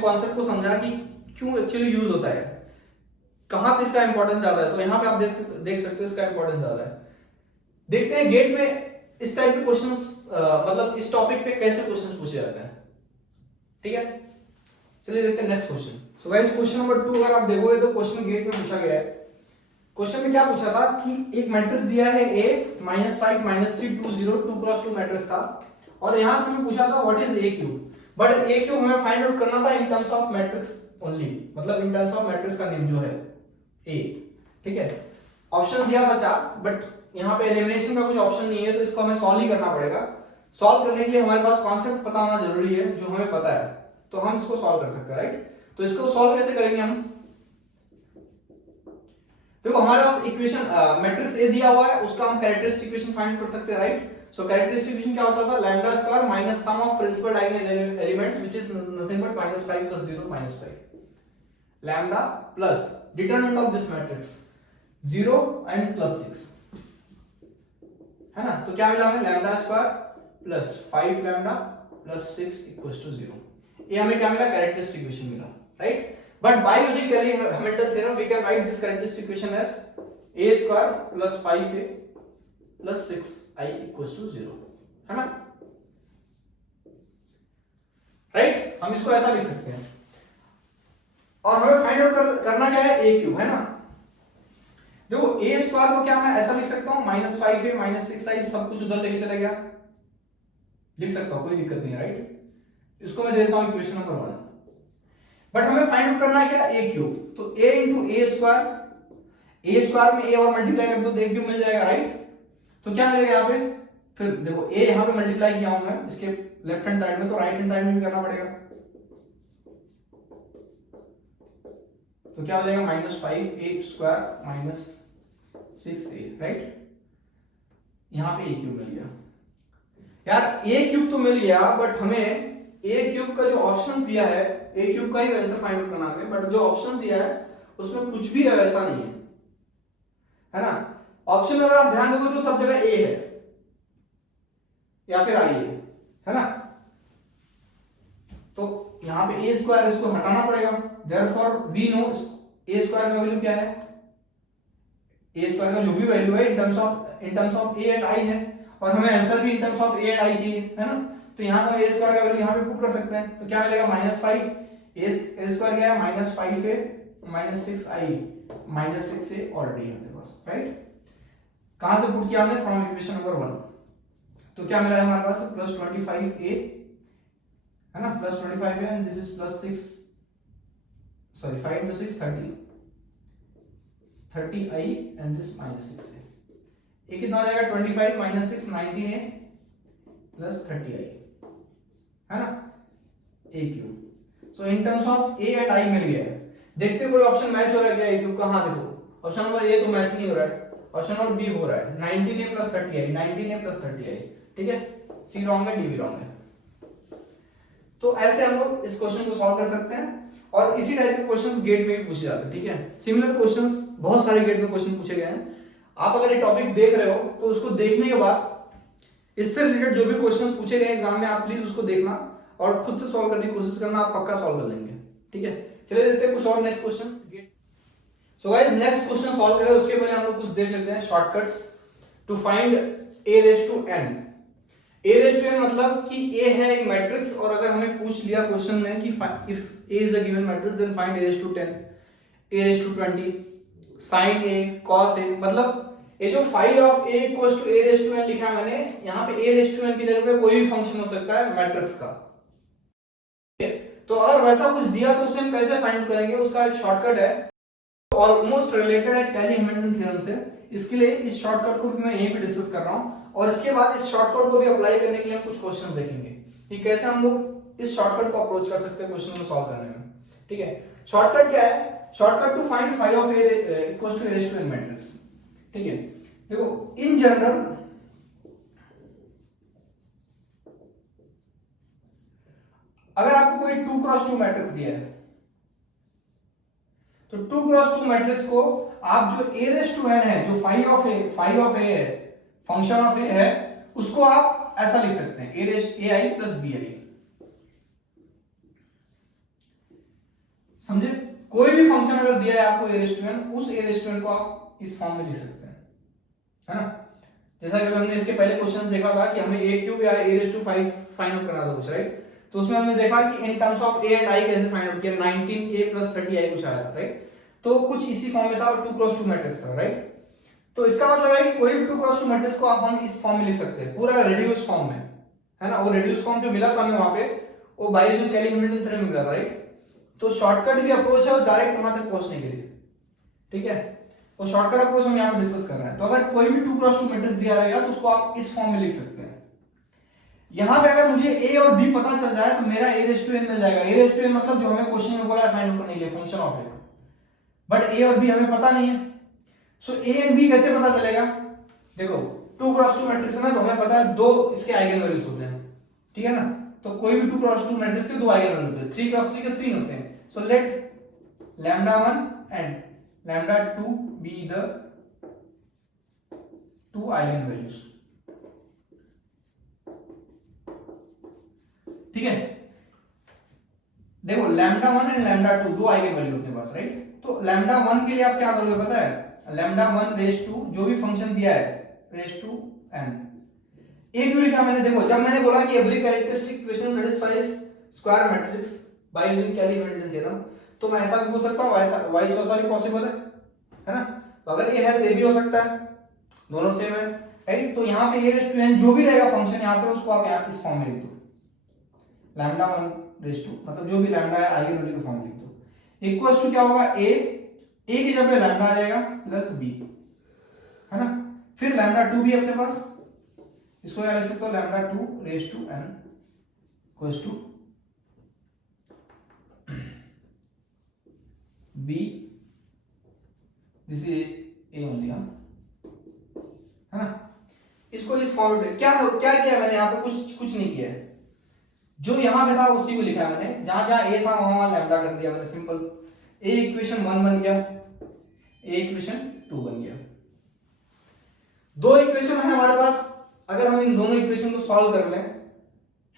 कॉन्सेप्ट को समझा कि क्यों एक्चुअली यूज होता है, कहां पे इसका इंपॉर्टेंस ज्यादा है। तो यहां पे आप देख सकते हो इसका इंपॉर्टेंस ज्यादा है। देखते हैं गेट में इस टाइप के क्वेश्चंस, मतलब इस टॉपिक पे कैसे क्वेश्चंस पूछे जाते हैं। ठीक है, चलिए देखते हैं next question. So guys, question number 2 अगर आप देखोगे तो क्वेश्चन गेट में पूछा गया है। क्वेश्चन में क्या पूछा था कि एक मैट्रिक्स दिया है a -5 -3 2 0 2 क्रॉस 2 मैट्रिक्स था, और यहां से हमें पूछा था what is a cube, but a cube हमें फाइंड आउट करना था इन टर्म्स ऑफ मैट्रिक्स ओनली, मतलब इन टर्म्स ऑफ मैट्रिक्स का नेम जो है a। ठीक है, ऑप्शन दिया था 4, बट यहां पे एलिमिनेशन का कुछ ऑप्शन नहीं है, तो इसको हमें सॉल्व ही करना पड़ेगा। सॉल्व करने के लिए हमारे पास कॉन्सेप्ट पता होना जरूरी है, जो हमें पता है, तो हम इसको सॉल्व कर सकते हैं, राइट। तो इसको सॉल्व कैसे करेंगे हम, देखो हमारे पास इक्वेशन मैट्रिक्स ए दिया हुआ है, उसका हम कैरेक्टरिस्टिक इक्वेशन फाइंड कर सकते हैं, राइट। सो कैरेक्टरिस्टिक इक्वेशन क्या होता था, lambda square minus sum of principal diagonal elements which is nothing but -5 + 0 -5 lambda plus determinant of this matrix 0 and +6 है ना। तो क्या मिला हमें, lambda square plus 5 lambda plus 6 equals to 0। ये हमें क्या मिला, कैरेक्टरिस्टिक इक्वेशन मिला, right. But by using Cayley Hamilton theorem we can write this characteristic equation as a square plus 5a plus 6i equals to 0, है ना, right. हम इसको ऐसा लिख सकते हैं और हमें फाइंड आउट करना क्या है, a क्यूब, है ना। देखो a स्क्वायर को क्या मैं ऐसा लिख सकता हूं, -5a -6i, सब कुछ उधर लेके चला गया, लिख सकता हूं, कोई दिक्कत नहीं है, राइट। इसको मैं देता हूं इक्वेशन नंबर 1। बट हमें फाइंड आउट करना है क्या, a क्यूब। तो a इंटू a स्क्वायर में a और मल्टीप्लाई कर दो तो a क्यूब मिल जाएगा, राइट। तो क्या मिलेगा यहाँ पे, फिर देखो a यहाँ पे मल्टीप्लाई किया हूं मैं इसके लेफ्ट हैंड साइड में, तो राइट हैंड साइड में भी करना पड़ेगा। तो क्या हो जाएगा, -5a स्क्वायर -6a, राइट। यहाँ पे a क्यूब मिल गया यार, a क्यूब तो मिल गया, बट हमें a क्यूब का जो ऑप्शन दिया है, a क्यूब का ही आंसर फाइंड आउट करना है, बट जो ऑप्शन दिया है उसमें कुछ भी ऐसा नहीं है ना। ऑप्शन में अगर आप ध्यान दोगे तो सब जगह a है या फिर i है ना। तो यहां पे a स्क्वायर, इसको हटाना पड़ेगा, therefore we know a square का वैल्यू क्या है, a स्क्वायर का जो भी वैल्यू है in terms of a and i है, और हमें आंसर भी in terms of a and i चाहिए, है ना। तो यहां से हम a स्क्वायर का वैल्यू यहां पे पुट कर सकते हैं। तो क्या मिलेगा, -5 a स्क्वायर क्या है, -5a -6i -6a ऑलरेडी है हमारे पास, राइट। कहां से पुट किया हमने, फ्रॉम इक्वेशन नंबर 1। तो क्या मिला है हमारे पास, +25a है ना, +25a and this is +6, sorry 5 × 6 30i and this -6a। ये कितना हो जाएगा, 25 - 6 19a प्लस 30i, है ना, a cube. So in terms of a and i मिल गया है। देखते कोई ऑप्शन मैच हो रहा है क्या a क्यूब का, हाँ देखो ऑप्शन नंबर a तो मैच नहीं हो रहा है, ऑप्शन नंबर b हो रहा है, 19a प्लस 30i, ठीक है, c रॉन्ग है, d भी रॉन्ग है। तो ऐसे हम लोग इस क्वेश्चन को सॉल्व कर सकते हैं, और इसी टाइप के क्वेश्चंस गेट में भी पूछे जाते हैं, ठीक है। सिमिलर क्वेश्चंस बहुत सारे गेट में क्वेश्चन पूछे गए हैं। आप अगर ये टॉपिक देख रहे हो तो उसको देखने के बाद इससे रिलेटेड जो भी क्वेश्चंस पूछे गए एग्जाम में, आप प्लीज उसको देखना और खुद से सॉल्व करने की कोशिश करना, आप पक्का सॉल्व कर लेंगे, ठीक है। चलिए देखते हैं कुछ और next question. So guys next question solve करें उसके पहले हम लोग कुछ देख लेते हैं shortcuts to find a raise to n। a raise to n मतलब कि a है एक मैट्रिक्स, और अगर हमें पूछ लिया क्वेश्चन में कि if a is a given matrix then find a raised to 10, a raised to 20, sin a, cos a, मतलब ये जो phi of a equals to a raised to n लिखा है मैंने, यहाँ पे a raised to n की जगह पे कोई भी फंक्शन हो सकता है मैट्रिक्स का। तो अगर वैसा कुछ दिया तो उसे हम कैसे फाइंड करेंगे, उसका एक शॉर्टकट है, ऑलमोस्ट रिलेटेड है कैली हैमिल्टन थ्योरम से। इसके लिए इस शॉर्टकट को भी मैं यहीं पे डिस्कस कर रहा हूं, और इसके बाद इस शॉर्टकट को भी अप्लाई करने के लिए हम कुछ क्वेश्चन देखेंगे कि कैसे हम लोग इस शॉर्टकट को अप्रोच कर सकते हैं क्वेश्चन को सॉल्व करने में, ठीक है। शॉर्टकट क्या है, shortcut to find phi of a equals to a raised to n matrix, ठीक है। देखो इन जनरल अगर आपको कोई 2x2 मैट्रिक्स दिया है तो 2x2 मैट्रिक्स को आप जो a रेज़ टू n है, जो phi of a है, फंक्शन ऑफ a है, उसको आप ऐसा लिख सकते हैं ai प्लस bi। समझे, कोई भी फंक्शन अगर दिया है आपको a रेज़ टू n, उस a रेज़ टू n को आप इस फॉर्म में लिख सकते हैं, है ना। जैसा कि हमने इसके पहले क्वेश्चन देखा था कि हमें a क्यूब या a raise to 5 find out करना था कुछ, राइट। तो उसमें हमने देखा कि in terms of a and i कैसे फाइंड आउट किया, 19a प्लस 30i कुछ आया था, राइट। तो कुछ इसी फॉर्म में था और 2x2 मैट्रिक्स था, राइट। तो इसका मतलब है कि कोई भी 2x2 मैट्रिक्स को आप हम इस फॉर्म में लिख सकते हैं, पूरा रिड्यूस फॉर्म में, है ना। वो रिड्यूस फॉर्म जो मिला था हमें वहां पे, वो by using Cayley Hamilton theorem मिला, राइट। तो शॉर्टकट भी अप्रोच है और डायरेक्ट वहां तक पहुंचने के लिए, ठीक है। वो शॉर्टकट अप्रोच हम यहां पे डिस्कस कर रहे हैं। तो अगर कोई भी 2x2 मैट्रिक्स दिया रहेगा तो उसको आप इस फॉर्म में लिख सकते हैं। यहां पे अगर मुझे a और b पता चल जाए तो मेरा a रेज़ टू n मिल जाएगा। a रेज़ टू n मतलब जो हमें क्वेश्चन में बोला है फाइंड आउट करने के लिए, function of a, but a और b हमें पता नहीं है। सो a एंड b कैसे पता चलेगा, देखो 2 क्रॉस 2 मैट्रिक्स है ना, तो हमें पता है दो इसके आइगन वैल्यूज होते हैं, ठीक है ना। तो कोई भी 2 क्रॉस 2 मैट्रिक्स के दो आइगन वैल्यू होते हैं, 3 क्रॉस 3 के 3 होते हैं। So let lambda 1 and lambda 2 be the two eigen values, ठीक है। देखो लैम्डा 1 एंड लैम्डा 2 दो आइगन वैल्यू होते हैं पास, राइट। तो लैम्डा 1 के लिए आप क्या करोगे पता है, लैम्डा 1 रेज टू जो भी फंक्शन दिया है रेज टू n, एक क्यों लिखा मैंने, देखो जब मैंने बोला कि every characteristic equation satisfies square matrix by using Cayley Hamilton theorem, तो मैं ऐसा भी बोल सकता हूं, ऐसा वाइस वर्सा भी पॉसिबल है ना। तो अगर ये है तो ये भी हो सकता है, दोनों सेम है, राइट। तो यहाँ पे a रेज टू n जो भी रहेगा फंक्शन यहाँ पे, उसको आप यहाँ इस फॉर्म में लिख दो, लैम्डा 1 रेज टू मतलब जो भी लैम्डा है आइगन वैल्यू के फॉर्म में लिख दो, इक्वल्स टू क्या होगा a की जगह पे लैम्डा आ जाएगा प्लस b, है ना। फिर लैम्डा 2 भी अपने पास, इसको क्या लिख सकते हो, lambda 2 raise to n equals to b, this is a only, है ना। इसको इस फॉर्म में क्या किया मैंने यहाँ पे, कुछ नहीं किया है, जो यहां पे था उसी को लिखा है मैंने, जहां जहां a था वहां लैम्डा कर दिया मैंने, सिंपल। a इक्वेशन 1 बन गया, a इक्वेशन 2 बन गया। दो इक्वेशन है हमारे पास, अगर हम इन दोनों इक्वेशन को सॉल्व कर लें,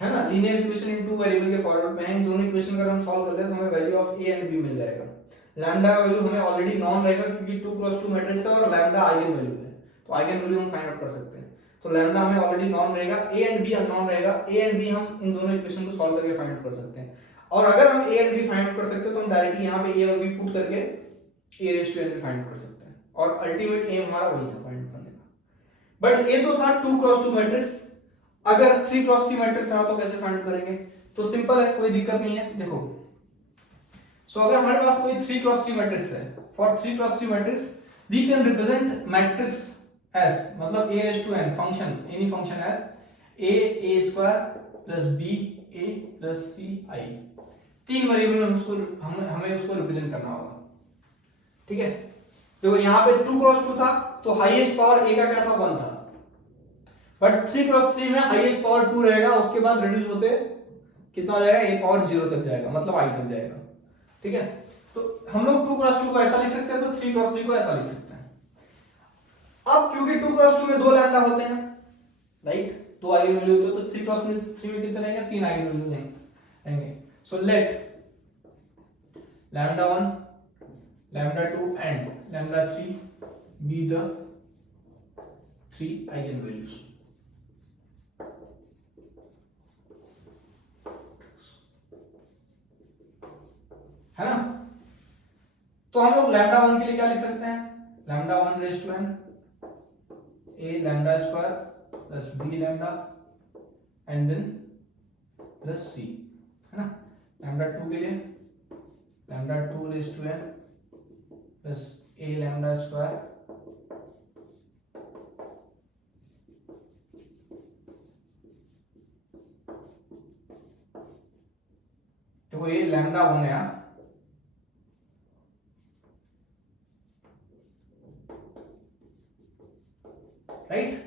है ना, linear equation in two variable के फॉर्मेट में है, इन दोनों इक्वेशन अगर हम सॉल्व कर लें तो हमें value of a and b मिल जाएगा। लैम्डा का वैल्यू हमें ऑलरेडी नॉन रहेगा क्योंकि 2 क्रॉस 2 मैट्रिक्स है और लैम्डा आइगन वैल्यू है, तो आइगन वैल्यू हम फाइंड आउट कर सकते हैं। तो लैम्डा हमें ऑलरेडी नॉन रहेगा, a एंड b अननोन रहेगा, a एंड b हम इन दोनों इक्वेशन को सॉल्व करके फाइंड आउट कर सकते हैं। और अगर हम a and b find out कर सकते हैं तो हम डायरेक्टली यहां पे a और b पुट करके a रेज़ टू n भी फाइंड आउट कर सकते हैं, और अल्टीमेट एम हमारा वही था फाइंड आउट करने का। बट a तो था 2 क्रॉस 2 मैट्रिक्स, अगर 3 क्रॉस 3 मैट्रिक्स रहा तो कैसे फाइंड आउट करेंगे, तो सिंपल है, कोई दिक्कत नहीं है। देखो सो अगर हमारे पास कोई 3 क्रॉस 3 मैट्रिक्स है, for 3 cross 3 matrix we can represent matrix as, मतलब a raise to n function, any function as a square plus b a plus c i, तीन वेरिएबल में उसको हमें उसको रिप्रेजेंट करना होगा, ठीक है। देखो यहाँ पे 2 क्रॉस 2 था तो हाईएस्ट पावर a का क्या था, 1 था, बट 3 क्रॉस 3 में हाईएस्ट पावर 2 रहेगा, उसके बाद रिड्यूस होते कितना हो जाएगा, a पावर 0 तक जाएगा, मतलब i तक जाएगा, ठीक है। तो हम लोग 2 क्रॉस 2 को ऐसा लिख सकते हैं, तो 3 क्रॉस 3 को ऐसा लिख सकते हैं। अब क्योंकि 2 क्रॉस 2 में दो लैम्डा होते हैं, राइट, दो आइगन वैल्यू होते हैं, तो 3 क्रॉस 3 में कितने रहेंगे, 3 आइगन वैल्यू रहेंगे। So let lambda 1 lambda 2 and lambda 3 be the 3 eigen values, है ना। तो हम लोग लैम्डा 1 के लिए क्या लिख सकते हैं, lambda 1 raise to n a lambda square plus b lambda and then plus c, है ना। लैम्डा 2 के लिए lambda 2 raise to n plus a lambda square तो ये लैम्डा 1 है, राइट।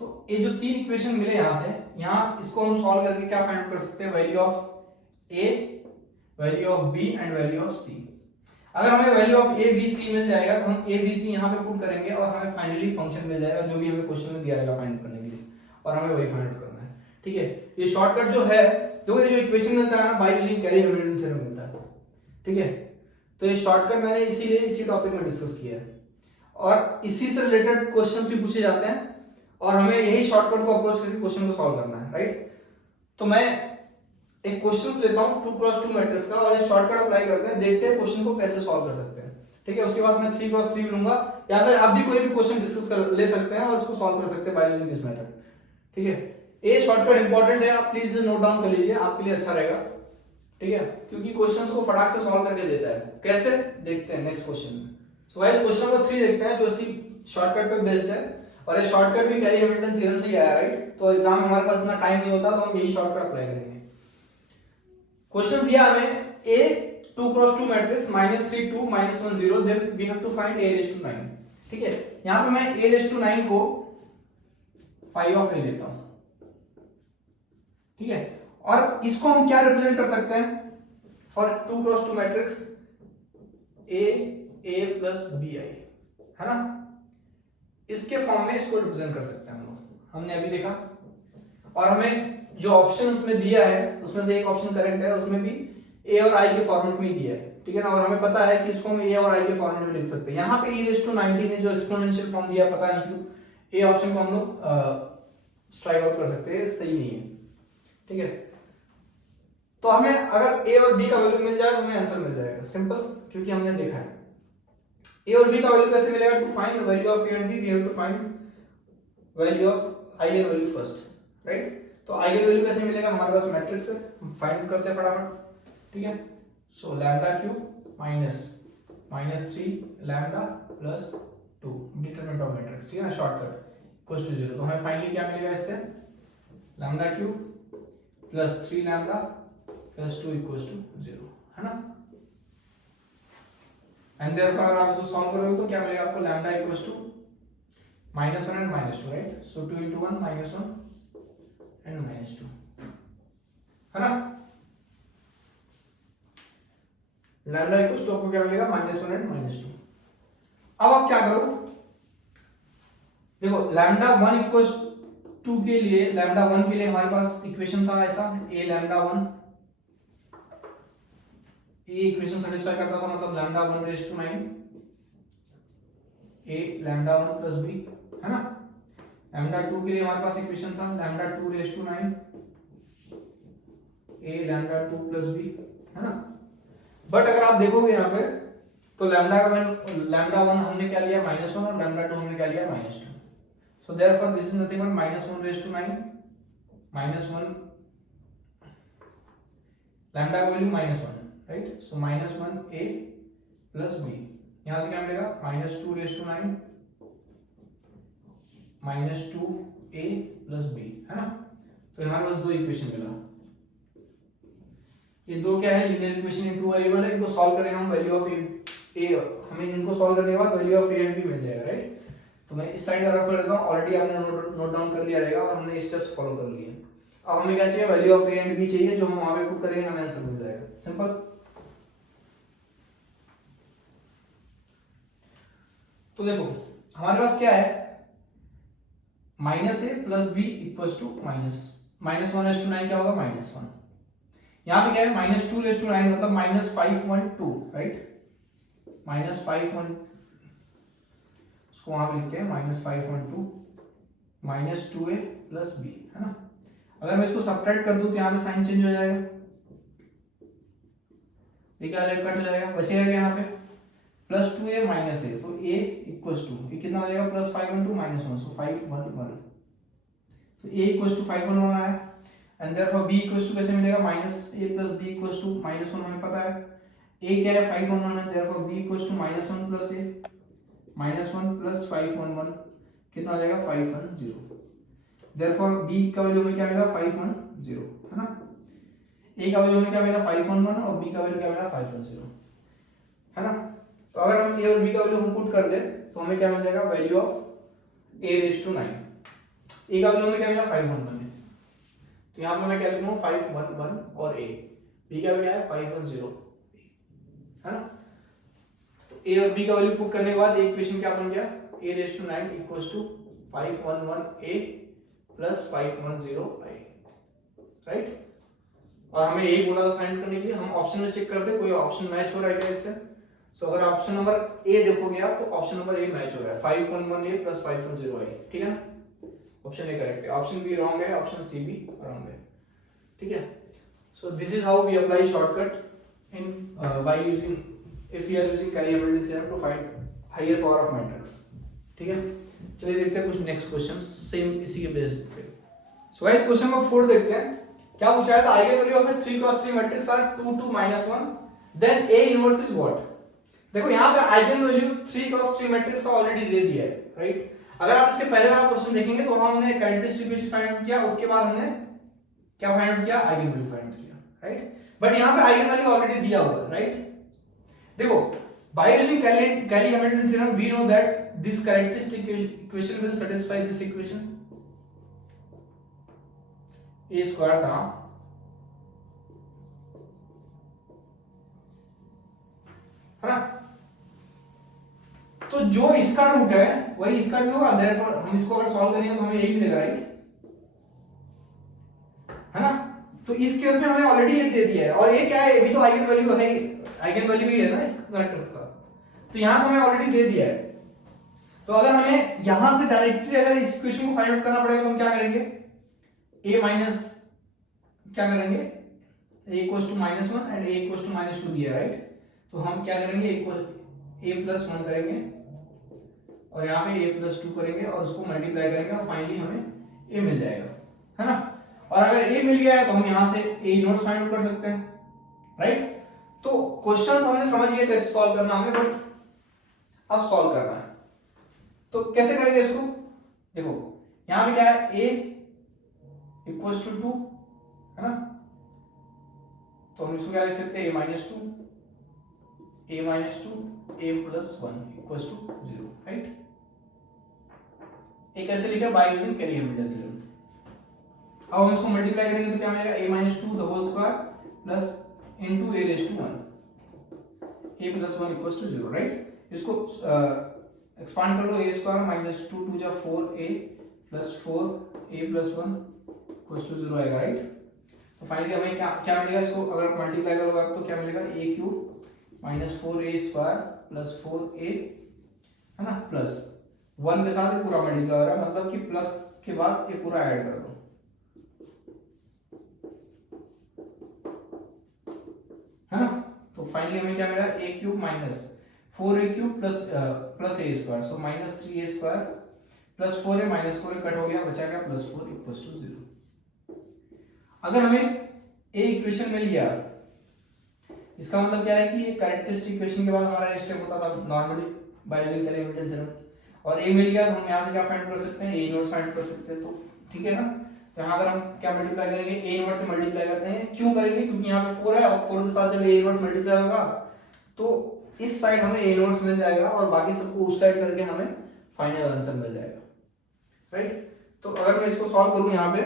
तो ये जो तीन इक्वेशन मिले यहां से, यहां इसको हम सॉल्व करके क्या फाइंड आउट कर सकते हैं, value of a, value of b and value of c। अगर हमें value of a b c मिल जाएगा तो हम a b c यहां पे पुट करेंगे और हमें फाइनली फंक्शन मिल जाएगा जो भी हमें क्वेश्चन में दिया रहेगा फाइंड करने के लिए, और हमें वही फाइंड आउट करना है, ठीक है। ये शॉर्टकट जो है, देखो ये जो इक्वेशन मिलता है ना, बाय यूजिंग कैली-हैमिल्टन थ्योरम मिलता है, ठीक है। तो ये शॉर्टकट मैंने इसीलिए इसी टॉपिक में डिस्कस किया है, और इसी से रिलेटेड क्वेश्चंस भी पूछे जाते हैं, और हमें यही शॉर्टकट को अप्रोच करके क्वेश्चन को सॉल्व करना है, राइट। तो मैं एक क्वेश्चन लेता हूं 2 क्रॉस 2 मैट्रिक्स का, और ये शॉर्टकट अप्लाई करते हैं, देखते हैं क्वेश्चन को कैसे सॉल्व कर सकते हैं, ठीक है। उसके बाद मैं 3 क्रॉस 3 लूंगा, या फिर आप भी कोई भी क्वेश्चन डिस्कस कर ले सकते हैं और इसको सॉल्व कर सकते हैं बाय यूजिंग दिस मेथड, ठीक है। ये शॉर्टकट इंपॉर्टेंट है, आप प्लीज नोट डाउन कर लीजिए, आपके लिए अच्छा रहेगा, ठीक है, क्योंकि क्वेश्चंस को फटाक से सॉल्व करके देता है। कैसे देखते हैं नेक्स्ट क्वेश्चन में। सो गाइस क्वेश्चन नंबर 3 देखते हैं, जो इसी शॉर्टकट पे बेस्ड है, और ये शॉर्टकट भी कैली-हैमिल्टन थ्योरम से ही आया, राइट। तो एग्जाम में हमारे पास इतना टाइम नहीं होता, तो हम यही शॉर्टकट अप्लाई करेंगे। क्वेश्चन दिया हमें a 2 cross 2 matrix -3 2 -1 0, then we have to find a raise to 9, ठीक है। यहां पे मैं a⁹ को phi ऑफ a लेता हूं, ठीक है। और इसको हम क्या रिप्रेजेंट कर सकते हैं for 2x2 matrix a plus bi, है ना, इसके फॉर्म में इसको रिप्रेजेंट कर सकते हैं हम लोग, हमने अभी देखा। और हमें जो ऑप्शंस में दिया है उसमें से एक ऑप्शन करेक्ट है, उसमें भी a और i के फॉर्मेट में ही दिया है, ठीक है ना। और हमें पता है कि इसको हम a और i के फॉर्मेट में लिख सकते हैं। यहाँ पे e⁻90 ने जो एक्सपोनेंशियल फॉर्म दिया पता नहीं क्यों a ऑप्शन को हम लोग स्ट्राइक आउट कर सकते हैं, सही नहीं है, ठीक है। तो हमें अगर a और b का वैल्यू मिल जाए तो हमें आंसर मिल जाएगा, सिंपल, क्योंकि हमने देखा है। a और b का वैल्यू कैसे मिलेगा? To find the value of a and b we have to find value of eigen value first, right. तो आइगन वैल्यू कैसे मिलेगा? हमारे पास मैट्रिक्स है, हम फाइंड करते हैं फटाफट, ठीक है। सो lambda cube minus 3 lambda plus 2 determinant of matrix, ठीक है ना, शॉर्टकट इक्वल्स टू 0। तो हमें फाइनली क्या मिलेगा इससे? Lambda cube plus 3 lambda plus 2 equals to 0, है ना। एंड देयरफॉर अगर आप इसको सॉल्व करोगे तो क्या मिलेगा आपको? Lambda equals to -1 and -2, right. So 2 into 1 -1 and -2, है ना। लैम्डा इक्वल्स टू आपको क्या मिलेगा? -1 एंड -2। अब आप क्या करो, देखो लैम्डा 1 इक्वल्स 2 के लिए, लैम्डा 1 के लिए हमारे पास इक्वेशन था ऐसा, a लैम्डा 1, ये इक्वेशन सेटिस्फाई करता था, मतलब lambda 1⁹9 a lambda 1 plus b, है ना। लैम्डा 2 के लिए हमारे पास इक्वेशन था lambda 2⁹9 a lambda 2 plus b, है ना। बट अगर आप देखोगे यहाँ पे तो लैम्डा 1 हमने क्या लिया? -1, और लैम्डा 2 हमने क्या लिया? -2। So therefore this is nothing but -1⁹9 -1 lambda का value -1, right. So -1 a plus b, यहां से क्या मिलेगा? -2⁹9 -2 a प्लस b, है ना। तो हमारे पास दो इक्वेशन मिला। ये दो क्या है? Linear equation in two variable है, इनको सॉल्व करेंगे हम, वैल्यू ऑफ a, हमें इनको सॉल्व करने के बाद value of a and b मिल जाएगा, राइट। तो मैं इस साइड तरफ कर देता हूं, ऑलरेडी आपने नोट डाउन कर लिया रहेगा और हमने स्टेप्स फॉलो कर लिए। अब हमें क्या चाहिए? Value of a and b चाहिए, जो हम वहां पे पुट करेंगे हमें आंसर मिल जाएगा, सिंपल। तो देखो हमारे पास क्या है? -a plus b equals to -1⁹9 क्या होगा? -1। यहां पे क्या है? -2⁹9 मतलब -512, राइट। -512 इसको वहां पे लिखते हैं -512 -2a प्लस b, है ना। अगर मैं इसको सब्ट्रैक्ट कर दूं तो यहां पे साइन चेंज हो जाएगा, ये क्या हो जाएगा? कट हो जाएगा, बचेगा क्या यहाँ पे? +2a -a, तो a इक्वल्स टू, ये कितना हो जाएगा? +512 -1, सो 511। तो a इक्वल्स टू 511 आया। And therefore b equals to कैसे मिलेगा? -a plus b equals to -1, हमें पता है a क्या है? 511 है, therefore b equals to -1 plus a, -1 plus 511 कितना हो जाएगा? 510। देयरफॉर b का वैल्यू हमें क्या मिला? 510, है ना। a का वैल्यू हमें क्या मिला? 511 और b का वैल्यू क्या मिला? 510, है ना। तो अगर हम a और b का वैल्यू हम पुट कर दें तो हमें क्या मिल जाएगा? Value of a⁹9। a का वैल्यू हमें क्या मिला? 511 है, तो यहां पे मैं क्या लिखूंगा? 511 और a, b का वैल्यू क्या है? 510, है ना। तो a और b का वैल्यू पुट करने के बाद एक इक्वेशन क्या बन गया? a⁹9 equals to 511a plus 510i, right. और हमें यही बोला था फाइंड करने के लिए, हम ऑप्शन में चेक करते कोई ऑप्शन मैच हो रहा है क्या इससे। सो अगर ऑप्शन नंबर ए देखोगे आप तो ऑप्शन नंबर ए मैच हो रहा है, 511a प्लस 510i, ठीक है ना। ऑप्शन ए करेक्ट है, ऑप्शन बी रॉन्ग है, ऑप्शन सी भी रॉन्ग है, ठीक है। So this is how we apply shortcut in by using, if we are using Cayley Hamilton theorem to find higher power of matrix, ठीक है। चलिए देखते हैं कुछ नेक्स्ट क्वेश्चन सेम इसी के बेस पे। सो गाइस क्वेश्चन नंबर 4 देखते हैं, क्या पूछा है? The eigen value of a 3x3 matrix are 2 2 -1, then a inverse is what? देखो यहाँ पे आइगन वैल्यू 3x3 मैट्रिक्स का ऑलरेडी दे दिया है, राइट। अगर आप इसके पहले वाला क्वेश्चन देखेंगे तो हमने कैरेक्टरिस्टिक फाइंड आउट किया, उसके बाद हमने क्या फाइंड आउट किया? आइगन वैल्यू फाइंड आउट किया, राइट। बट यहाँ पे आइगन वैल्यू ऑलरेडी दिया हुआ है, राइट। देखो by using Cayley Hamilton theorem we know that this characteristic equation will satisfy this equation. a square था है ना, तो जो इसका रूट है वही इसका भी होगा, देयरफॉर हम इसको अगर सॉल्व करेंगे तो हमें यही मिलेगा, राइट, है ना। तो इस केस में हमें ऑलरेडी ये दे दिया है, और ये क्या है, ये भी तो आइगन वैल्यू है, आइगन वैल्यू ही है ना इस वेक्टर्स का, तो यहां से हमें ऑलरेडी दे दिया है। तो अगर हमें यहां से डायरेक्टली अगर इस इक्वेशन को फाइंड आउट करना पड़ेगा तो हम क्या करेंगे, a माइनस क्या करेंगे, a equals to -1 and a equals to -2 दिया, राइट। तो हम क्या करेंगे, a प्लस 1 करेंगे और यहाँ पे a प्लस 2 करेंगे और उसको मल्टीप्लाई करेंगे और फाइनली हमें a मिल जाएगा, है ना। और अगर a मिल गया है तो हम यहाँ से a इनवर्स फाइंड आउट कर सकते हैं, राइट। तो क्वेश्चन हमने समझ लिया कैसे सॉल्व करना हमें, बट अब सॉल्व करना है तो कैसे करेंगे इसको। देखो यहाँ पे क्या है, a इक्वल्स टू 2, है ना, तो हम इसको क्या लिख सकते हैं, a minus 2 a plus 1 equals to 0, right. ये कैसे लिखा, by using Cayley Hamilton theorem. अब हम इसको मल्टीप्लाई करेंगे तो क्या मिलेगा, a minus 2 the whole square plus into a raise to 1 a plus 1 equals to 0, right. इसको एक्सपांड कर लो, a स्क्वायर माइनस 2 2 जा 4a plus 4a plus 1 equals to 0 आएगा, राइट। तो फाइनली हमें क्या मिलेगा, इसको अगर मल्टीप्लाई करोगे आप तो क्या मिलेगा, a cube minus 4a square plus 4a, है ना, प्लस 1 के साथ ये पूरा मल्टीप्लाई हो रहा है, मतलब कि प्लस के बाद ये पूरा ऐड कर दो, है ना। तो फाइनली हमें क्या मिला, a cube minus 4a cube plus a square, so minus 3a square plus 4a minus 4a cut हो गया, बचा क्या प्लस 4 इक्वल्स टू 0। अगर हमें a इक्वेशन मिल गया, इसका मतलब क्या है कि ये कैरेक्टरिस्टिक इक्वेशन के बाद हमारा ये स्टेप होता था normally by using Cayley Hamilton theorem, और a मिल गया तो हम यहाँ से क्या फाइंड कर सकते हैं, a इनवर्स फाइंड कर सकते हैं, तो ठीक है ना। तो यहाँ अगर हम क्या मल्टीप्लाई करेंगे, a इनवर्स से मल्टीप्लाई करते हैं, क्यों करेंगे, क्योंकि यहाँ पे 4 है और 4 के साथ जब a इनवर्स मल्टीप्लाई होगा तो इस साइड हमें a इनवर्स मिल जाएगा और बाकी सबको उस साइड करके हमें फाइनल आंसर मिल जाएगा, राइट। तो अगर मैं इसको सॉल्व करूं यहाँ पे,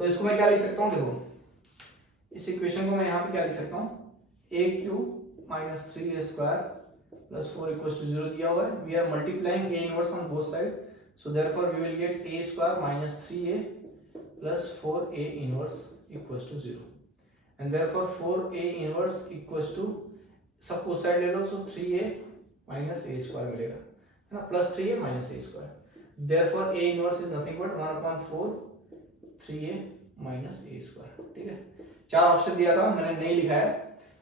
तो इसको मैं क्या लिख सकता हूँ, देखो इस इक्वेशन को मैं यहाँ पे क्या लिख सकता हूँ, a cube minus 3a square plus 4 equals to 0 दिया हुआ है, we are multiplying a inverse on both side, so therefore we will get a square minus 3a plus 4a inverse equals to 0 and therefore 4a inverse equals to, सब उस side ले लो, so 3a minus a square मिलेगा, है ना, plus 3a minus a square, therefore a inverse is nothing but 1/4 3a minus a square, ठीक है। 4 option दिया था, मैंने नहीं लिखा है,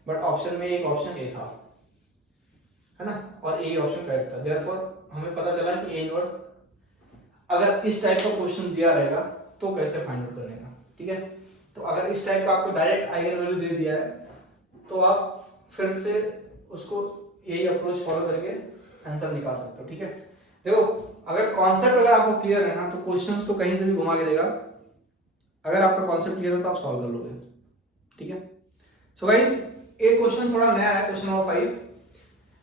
बट ऑप्शन में एक ऑप्शन ए था, है ना, और ए ऑप्शन करेक्ट था, देयरफॉर हमें पता चला कि ए इनवर्स अगर इस टाइप का क्वेश्चन दिया रहेगा तो कैसे फाइंड आउट करने का, ठीक है। तो अगर इस टाइप का आपको डायरेक्ट आइगन वैल्यू दे दिया है तो आप फिर से उसको यही अप्रोच फॉलो करके आंसर निकाल सकते हो, ठीक है। देखो अगर कॉन्सेप्ट अगर आपको क्लियर है ना तो क्वेश्चंस तो कहीं से भी घुमा के देगा, अगर आपका कॉन्सेप्ट क्लियर हो तो आप सॉल्व कर लोगे, ठीक है। सो गाइस एक क्वेश्चन थोड़ा नया है, क्वेश्चन नंबर 5,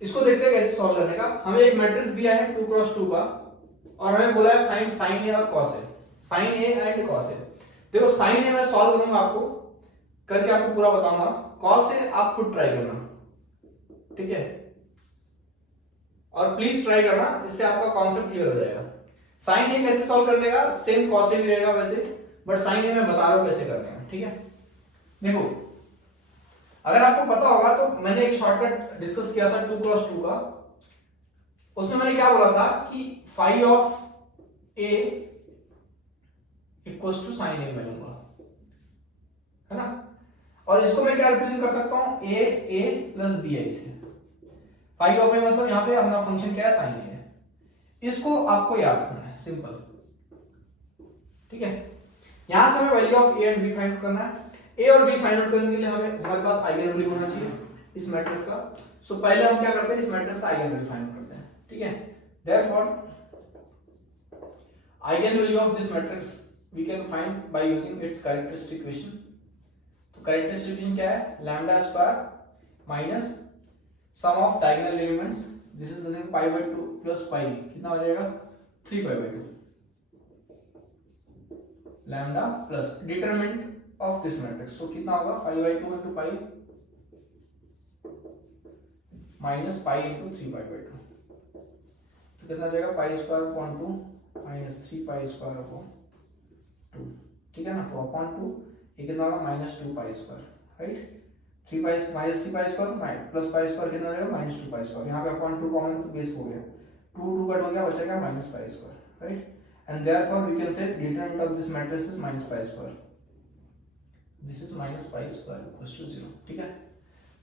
इसको देखते हैं कैसे सॉल्व करने का। हमें एक मैट्रिक्स दिया है 2x2 का और हमें बोला है फाइंड sin a और cos a, sin a and cos a। देखो sin a मैं सॉल्व करूंगा, आपको करके आपको पूरा बताऊंगा, cos a आप खुद ट्राई करना, ठीक है, और प्लीज ट्राई करना, इससे आपका कॉन्सेप्ट क्लियर हो जाएगा। sin a कैसे सॉल्व करने का, सेम cos a भी रहेगा वैसे, बट sin a मैं बता रहा हूं कैसे करने का, ठीक है। देखो अगर आपको पता होगा तो मैंने एक शॉर्टकट डिस्कस किया था 2x2 का, उसमें मैंने क्या बोला था कि phi of a equals to sine a मैं लूंगा, है ना, और इसको मैं क्या रिप्रेजेंट कर सकता हूं, a प्लस bi से। फाई ऑफ a मतलब यहां पे अपना फंक्शन क्या है, साइन a है, इसको आपको याद रखना है, सिंपल, ठीक है। यहां से हमें value of a and b find out करना है। a और b फाइंड आउट करने के लिए हमारे पास आइगन वैल्यू होना चाहिए इस मैट्रिक्स का। सो पहले हम क्या करते हैं, इस मैट्रिक्स का आइगन वैल्यू फाइंड करते हैं, ठीक है। Therefore eigen value of this matrix we can find by using its characteristic equation. तो कैरेक्टरिस्टिक इक्वेशन क्या है, lambda square minus sum of diagonal elements, this is nothing pi by 2 plus pi, कितना हो जाएगा 3 pi by 2 lambda plus determinant of this matrix, so कितना होगा 5 by 2 into pi minus pi into 3 pi by 2, तो कितना जाएगा पाई square upon 2 minus 3 पाई square upon 2, ठीक है ना। तो अपॉन 2 ये कितना होगा माइनस 2 पाई square, right. 3 pi minus 3 pi square plus pi square कितना हो जाएगा माइनस 2 पाई स्क्वायर, यहाँ पे अपॉन 2 कॉमन तो बेस हो गया, 2 कट हो गया, बचेगा minus pi square, right. And therefore we can say determinant of this matrix is minus pi square, this is minus pi square equals to 0, ठीक है।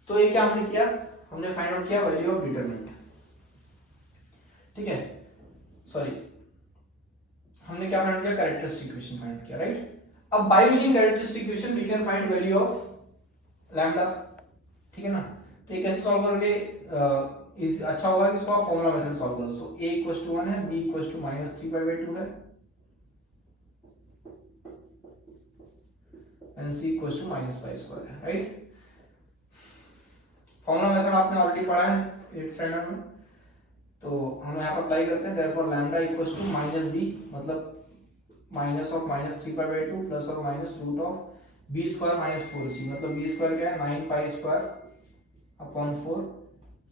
तो ये क्या हमने किया, हमने फाइंड आउट किया वैल्यू ऑफ डिटरमिनेंट, ठीक है। सॉरी, हमने क्या फाइंड किया, कैरेक्टरिस्टिक इक्वेशन फाइंड किया, राइट। अब by using characteristic equation we can find value of lambda, ठीक है ना। तो ये कैसे सॉल्व करोगे, इस अच्छा होगा कि इसको आप फॉर्मूला मेथड सॉल्व करो। सो a इक्वल्स टू 1 है, b equals to minus 3 pi by 2 है and c equals to minus pi square है, राइट। फॉर्मूला मेथड आपने ऑलरेडी पढ़ा है 8th स्टैंडर्ड में, तो हम यहाँ पर अप्लाई करते हैं। Therefore lambda equals to minus b, मतलब minus of minus 3 pi by 2 plus और minus root of b square minus 4c, मतलब b स्क्वायर क्या है 9 pi square upon 4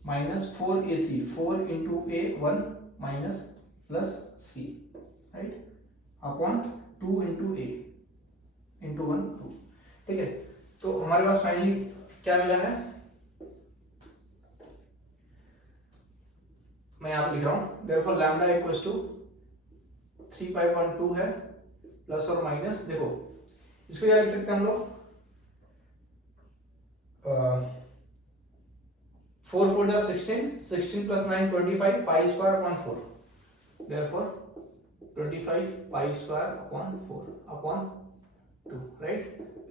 minus 4ac, 4 into a 1 minus plus c, right, upon 2 into a into 1 2, ठीक है। तो हमारे पास finally क्या मिला है, मैं यहाँ पे लिख रहा हूँ, therefore lambda equals to 3 pi upon 2 है प्लस और माइनस, देखो इसको क्या लिख सकते हैं हम लोग, 4 4 जा 16, 16 प्लस 9 25 पाई स्क्वायर अपॉन 4, देयरफॉर 25 पाई स्क्वायर अपॉन 4 अपॉन 2, राइट।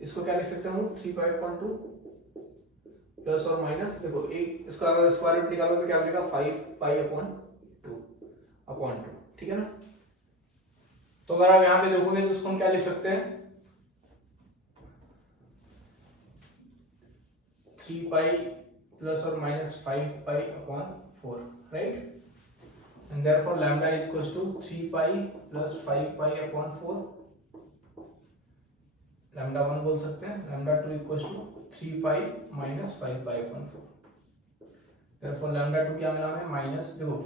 इसको क्या लिख सकते हैं हम लोग, 3 पाई अपॉन 2 प्लस और माइनस, देखो एक इसका अगर स्क्वायर रूट निकालो तो क्या मिलेगा 5 पाई अपॉन 2 अपॉन 2, ठीक है ना। तो अगर आप यहाँ पे देखोगे तो उसको हम क्या लिख सकते हैं, 3 पाई प्लस और minus 5 pi upon 4, right. And therefore lambda is equals to 3 pi plus 5 pi upon 4, lambda 1 बोल सकते हैं, lambda 2 equals to 3 pi minus 5 pi upon 4, therefore lambda 2 क्या मिला हमें माइनस, देखो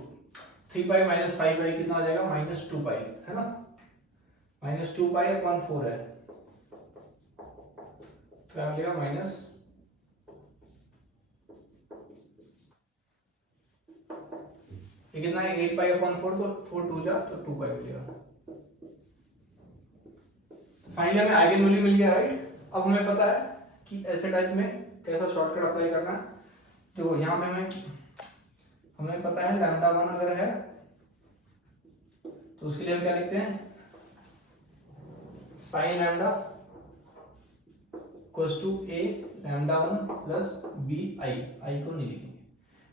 3 पाई माइनस 5 पाई कितना हो जाएगा माइनस 2 पाई, है ना, माइनस 2 पाई अपॉन 4 है, तो क्या मिलेगा माइनस, ये कितना है 8 पाई अपॉन 4, तो 4 2 जा तो 2 पाई मिलेगा। फाइनली हमें आइगन वैल्यू मिल गया, राइट। अब हमें पता है कि ऐसे टाइप में कैसा शॉर्टकट अप्लाई करना है। देखो यहाँ पे हमें पता है लैम्डा 1 अगर है तो उसके लिए हम क्या लिखते हैं, sine lambda equals to a lambda 1 plus b i, को नहीं लिखेंगे,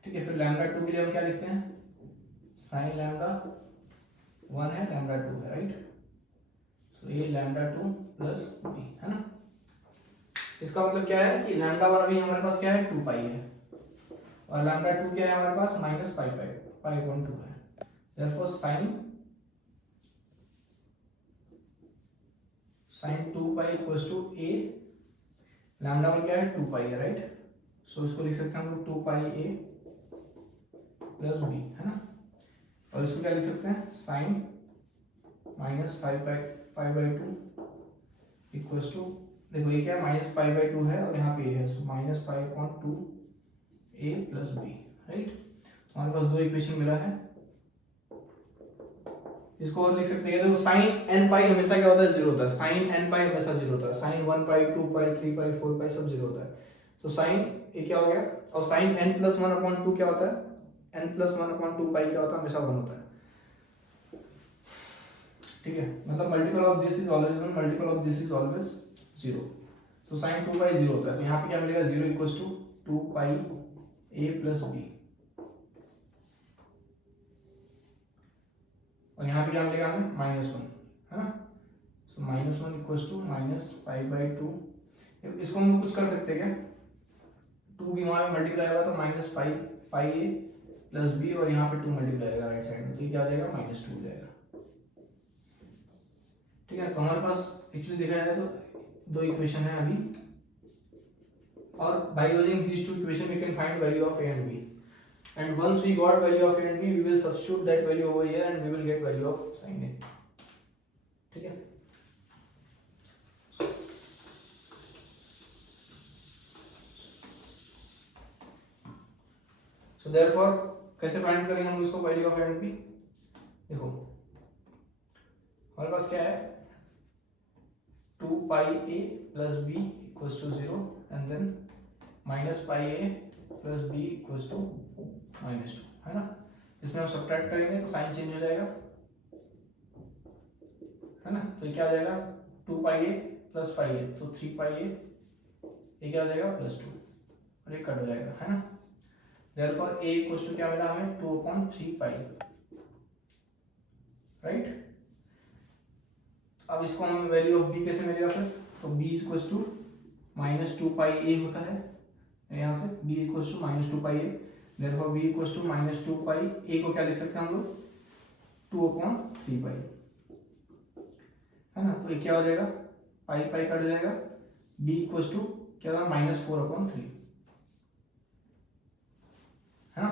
ठीक है। फिर लैम्डा 2 के लिए हम क्या लिखते हैं, साइन लैम्डा 1 है लैम्डा 2 है, राइट। तो ये लैम्डा 2 प्लस b है ना। इसका मतलब क्या है कि लैम्डा 1 अभी हमारे पास क्या है 2 पाई है, और लैम्डा 2 क्या है हमारे पास माइनस पाई अपॉन 2 है, therefore sine 2 pi equals to a, lambda 1 क्या है 2 पाई है, राइट। सो इसको लिख सकते हैं हम लोग 2 पाई a प्लस b, है ना। और इसको क्या लिख सकते हैं, sine minus 5 pi by 2 equals to, देखो ये क्या है माइनस पाई बाई 2 है और यहाँ पे है, so minus 5/2 a plus b, right. हमारे पास दो इक्वेशन मिला है, इसको और लिख सकते हैं, देखो साइन n पाई हमेशा क्या होता है 0 होता है, साइन n पाई हमेशा 0 होता है, साइन 1 पाई 2 पाई 3 पाई 4 पाई सब 0 होता है। तो साइन ये क्या हो गया, और साइन n प्लस 1/2 क्या होता है, n प्लस 1/2 पाई क्या होता है, हमेशा 1 होता है, ठीक है। मतलब multiple of this is always 1, multiple of this is always 0। तो साइन 2 पाई 0 होता है, तो यहाँ पे क्या मिलेगा 0 equals to 2 pi a plus b, और यहाँ पे क्या मिलेगा हमें -1, है ना। सो -1 इक्वल्स टू -5/2, इसको हम कुछ कर सकते हैं क्या, 2 भी वहां पे मल्टीप्लाई होगा तो -5 पाई ए प्लस बी और यहाँ पे 2 मल्टीप्लाई आएगा राइट साइड में, तो ये क्या हो जाएगा -2 हो जाएगा। ठीक है, तो हमारे पास एक्चुअली देखा जाए तो दो इक्वेशन है अभी, और by using these two equation we can find value of a and b, and once we got value of a and b we will substitute that value over here and we will get value of sin a। ठीक है, so therefore कैसे find करेंगे हम इसको value of a and b? देखो हमारे पास क्या है 2 pi a plus b equals to 0 and then minus pi a plus b equals to -2, है ना। इसमें हम सब्ट्रैक्ट करेंगे तो साइन चेंज हो जाएगा, है ना। तो ये क्या हो जाएगा 2 pi a plus pi a, तो 3 पाई a, ये क्या हो जाएगा +2 और ये कट हो जाएगा, है ना। therefore a इक्वल्स टू क्या मिला हमें 2/3 पाई, राइट। अब इसको हम वैल्यू ऑफ b कैसे मिलेगा फिर, तो b equals to -2 pi a होता है यहाँ से, b equals to -2 pi a, therefore b equals to -2 pi, a को क्या लिख सकते हैं हम लोग 2/3 पाई, है ना। तो ये क्या हो जाएगा पाई पाई कट जाएगा, b इक्वल्स टू क्या होगा -4/3, है ना।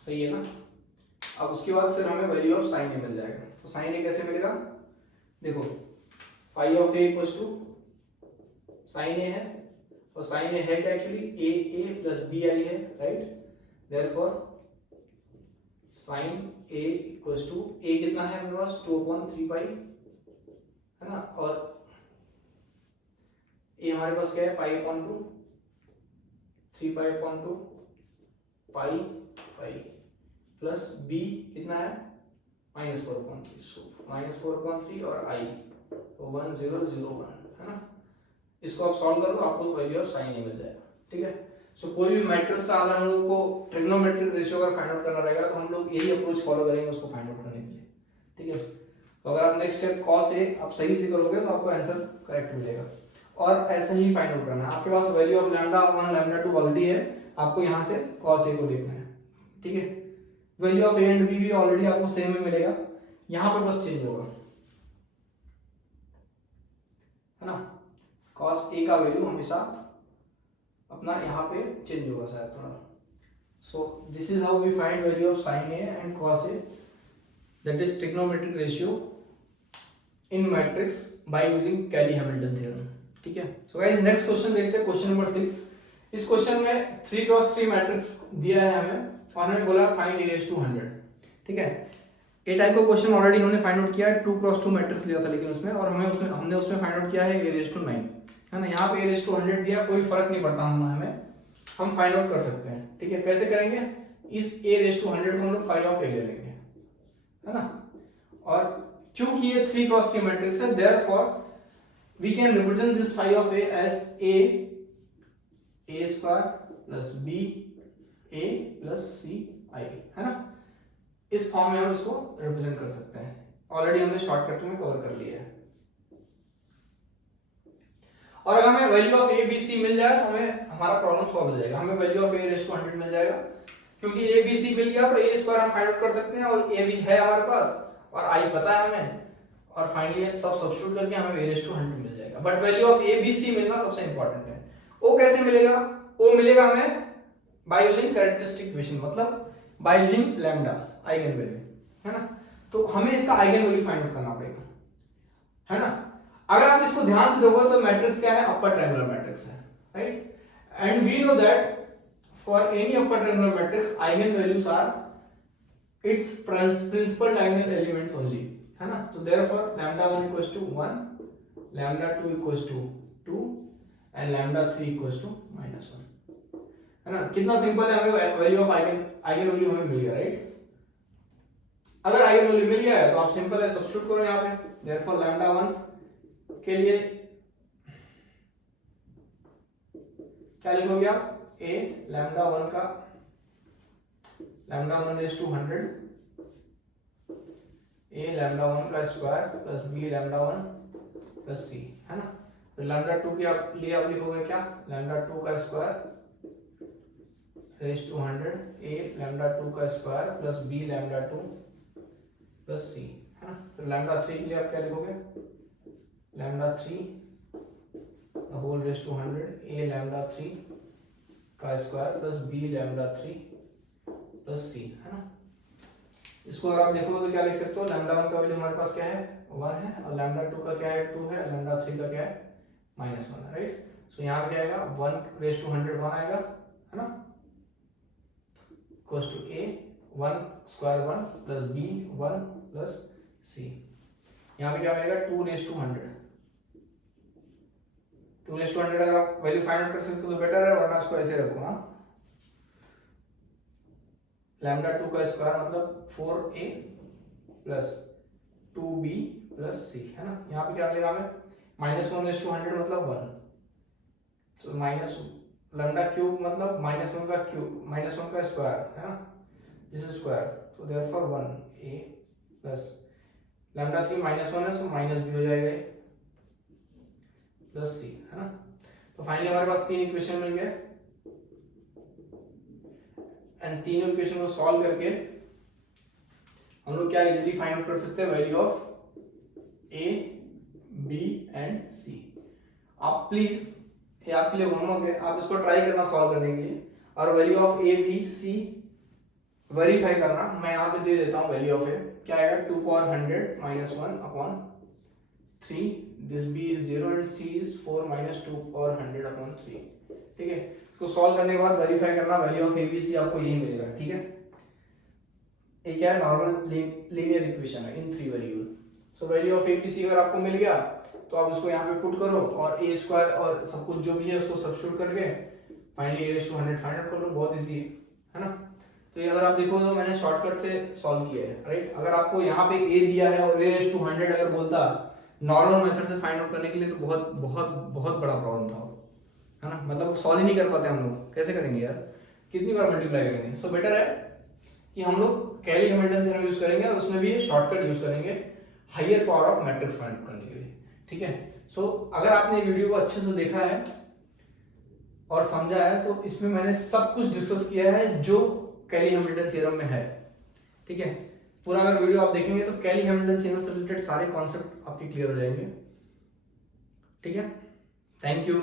सही है ना। अब उसके बाद फिर हमें वैल्यू ऑफ साइन ए मिल जाएगा, तो साइन ए कैसे मिलेगा, देखो phi of A equals to sine A है, और साइन ए है क्या actually A plus B I है, right. Therefore sine A equals to A कितना है हमारे पास 2/3 पाई, है ना, और ए हमारे पास क्या है π/2, 3π/2 पाई पाई प्लस बी कितना है -4/3, सो -4/3 और आई तो 1001, है ना। इसको आप सॉल्व करो आपको वैल्यू ऑफ साइन ए मिल जाएगा। ठीक है, सो कोई भी मैट्रिक्स का अगर हम लोग को ट्रिग्नोमेट्रिक रेशियो अगर फाइंड आउट करना रहेगा तो हम लोग यही अप्रोच फॉलो करेंगे उसको फाइंड आउट करने के लिए। ठीक है, तो अगर आप नेक्स्ट स्टेप cos ए आप सही से करोगे तो आपको आंसर करेक्ट मिलेगा, और ऐसे ही फाइंड आउट करना है। आपके पास वैल्यू ऑफ λ1 λ2 ऑलरेडी है, आपको यहाँ से cos a को देखना है। ठीक है, value of a and b भी ऑलरेडी आपको सेम ही मिलेगा, यहाँ पे बस चेंज होगा, है ना। cos a का वैल्यू हमेशा अपना यहाँ पे चेंज होगा शायद थोड़ा। So this is how we find value of sin a and cos a, that is trigonometric ratio in matrix by using Cayley Hamilton theorem. ठीक है, सो गाइस नेक्स्ट क्वेश्चन देखते हैं, क्वेश्चन नंबर 6। इस क्वेश्चन में 3x3 मैट्रिक्स दिया है हमें और हमें बोला फाइंड e raised to 100। ठीक है, ए टाइप का क्वेश्चन ऑलरेडी हमने फाइंड आउट किया है, 2x2 मैट्रिक्स लिया था लेकिन उसमें, और हमने उसमें फाइंड आउट किया है e raised to 9, है ना। यहाँ पे e raised to 100 दिया, कोई फर्क नहीं पड़ता हमें, हम फाइंड आउट कर सकते हैं। ठीक है, कैसे करेंगे, इस e raised to 100 को हम लोग फाई ऑफ ए ले लेंगे, है ना। और क्योंकि ये 3x3 मैट्रिक्स है, therefore we can represent this phi of a as a square plus b a plus c I, है ना। इस फॉर्म में हम इसको रिप्रेजेंट कर सकते हैं, ऑलरेडी हमने शॉर्टकट में कवर कर लिया है। और अगर हमें value of a b c मिल जाए तो हमें हमारा प्रॉब्लम सॉल्व हो जाएगा, हमें value of a raised to 100 मिल जाएगा, क्योंकि a b c मिल गया तो a स्क्वायर हम फाइंड आउट कर सकते हैं, और a भी है हमारे पास और i पता है हमें, और फाइनली सब सब्स्टिट्यूट करके हमें a raised to 100 मिल जाएगा। But value of a b c मिलना सबसे इंपॉर्टेंट है। o कैसे मिलेगा, o मिलेगा हमें बाय यूजिंग कैरेक्टरिस्टिक इक्वेशन, मतलब by using lambda eigen value, है ना। तो हमें इसका आइगन वैल्यू फाइंड आउट करना पड़ेगा, है ना। अगर आप इसको ध्यान से देखोगे तो मैट्रिक्स क्या है, अपर ट्रायंगुलर मैट्रिक्स है, right. And we know that for any upper triangular matrix eigen values are its principal diagonal elements only, है ना। तो therefore λ1 equals to 1, λ2 equals to 2 and λ3 equals to -1, है ना। कितना सिंपल है, हमें वैल्यू ऑफ आइगन वैल्यू हमें मिल गया, राइट। अगर आइगन वैल्यू मिल गया है तो आप सिंपल है सब्स्टिट्यूट करो यहाँ पे, देयरफॉर λ1 के लिए क्या लिखोगे आप, a λ1 का λ1 raised to 100 a λ1 का square plus b λ1 plus c, है ना। तो लैम्डा 2 के आप लिए आप लिखोगे क्या, लैम्डा 2 का square raise to 100 a lambda 2 का square plus b lambda 2 plus c, है ना। तो लैम्डा 3 के लिए आप क्या लिखोगे, lambda 3 whole raise to 100 a lambda 3 का square plus b lambda 3 plus c, है ना। इसको अगर आप देखोगे तो क्या लिख सकते हो, लैम्डा 1 का वैल्यू हमारे पास क्या है 1 है, और लैम्डा 2 का क्या है 2 है, लैम्डा 3 का क्या है -1 है, राइट। सो यहाँ पे क्या आएगा 1 रेज टू 100 1 आएगा, है ना, equals to a 1 square 1 plus b 1 plus c। यहाँ पे क्या मिलेगा 2 रेज टू 100, 2 रेज टू 100 अगर आप वैल्यू फाइंड आउट कर सकते हो तो बेटर है, वरना इसको ऐसे रखो। हाँ, लैम्डा 2 का स्क्वायर मतलब 4a plus 2b plus c, है ना। यहाँ पे क्या मिलेगा हमें -1 रेज टू 100 मतलब 1, तो माइनस लैम्डा क्यूब मतलब -1 का क्यूब -1 का स्क्वायर, है ना, दिस इज स्क्वायर, तो देयरफॉर 1a प्लस लैम्डा 3 -1 है, सो माइनस भी हो जाएगा प्लस c, है ना। तो फाइनली हमारे पास 3 इक्वेशन मिल गए, एंड तीनों इक्वेशन को सॉल्व करके हम लोग क्या इजीली फाइंड आउट कर सकते हैं value of a b and c। आप प्लीज, ये आपके लिए होमवर्क है, आप इसको ट्राई करना सॉल्व करने के लिए, और value of a b c verify करना। मैं यहाँ पे दे देता हूँ वैल्यू ऑफ a क्या आएगा 2 power 100 -1 upon 3, this b is 0 and c is 4 -2 power 100 upon 3, ठीक है। इसको सॉल्व करने के बाद वेरीफाई करना, value of a b c आपको यही मिलेगा, ठीक है। ये क्या है, नॉर्मल लीनियर इक्वेशन है इन 3 variable. So value of a b c अगर आपको मिल गया तो आप उसको यहाँ पे पुट करो, और a स्क्वायर और सब कुछ जो भी है उसको सब्स्टिट्यूट करके finally a raise to 100 find out कर लो, बहुत इजी है ना। तो ये अगर आप देखो तो मैंने शॉर्टकट से सॉल्व किया है, राइट। अगर आपको यहाँ पे a दिया है और a रेज़ टू 100 अगर बोलता नॉर्मल मेथड से फाइंड आउट करने के लिए तो बहुत बहुत बहुत बड़ा प्रॉब्लम था, है ना। मतलब वो सॉल्व ही नहीं कर पाते हम लोग, कैसे करेंगे यार, कितनी बार मल्टीप्लाई करेंगे। सो बेटर है कि हम लोग कैली हैमिल्टन थ्योरम यूज करेंगे, और उसमें भी ये शॉर्टकट यूज करेंगे higher power of matrix find out करने के लिए, ठीक है। सो अगर आपने वीडियो को अच्छे से देखा है और समझा है तो इसमें मैंने सब कुछ डिस्कस किया है जो कैली हैमिल्टन थ्योरम में है, ठीक है। पूरा अगर वीडियो आप देखेंगे तो कैली हैमिल्टन थ्योरम से रिलेटेड सारे कॉन्सेप्ट आपके क्लियर हो जाएंगे, ठीक है। Thank you.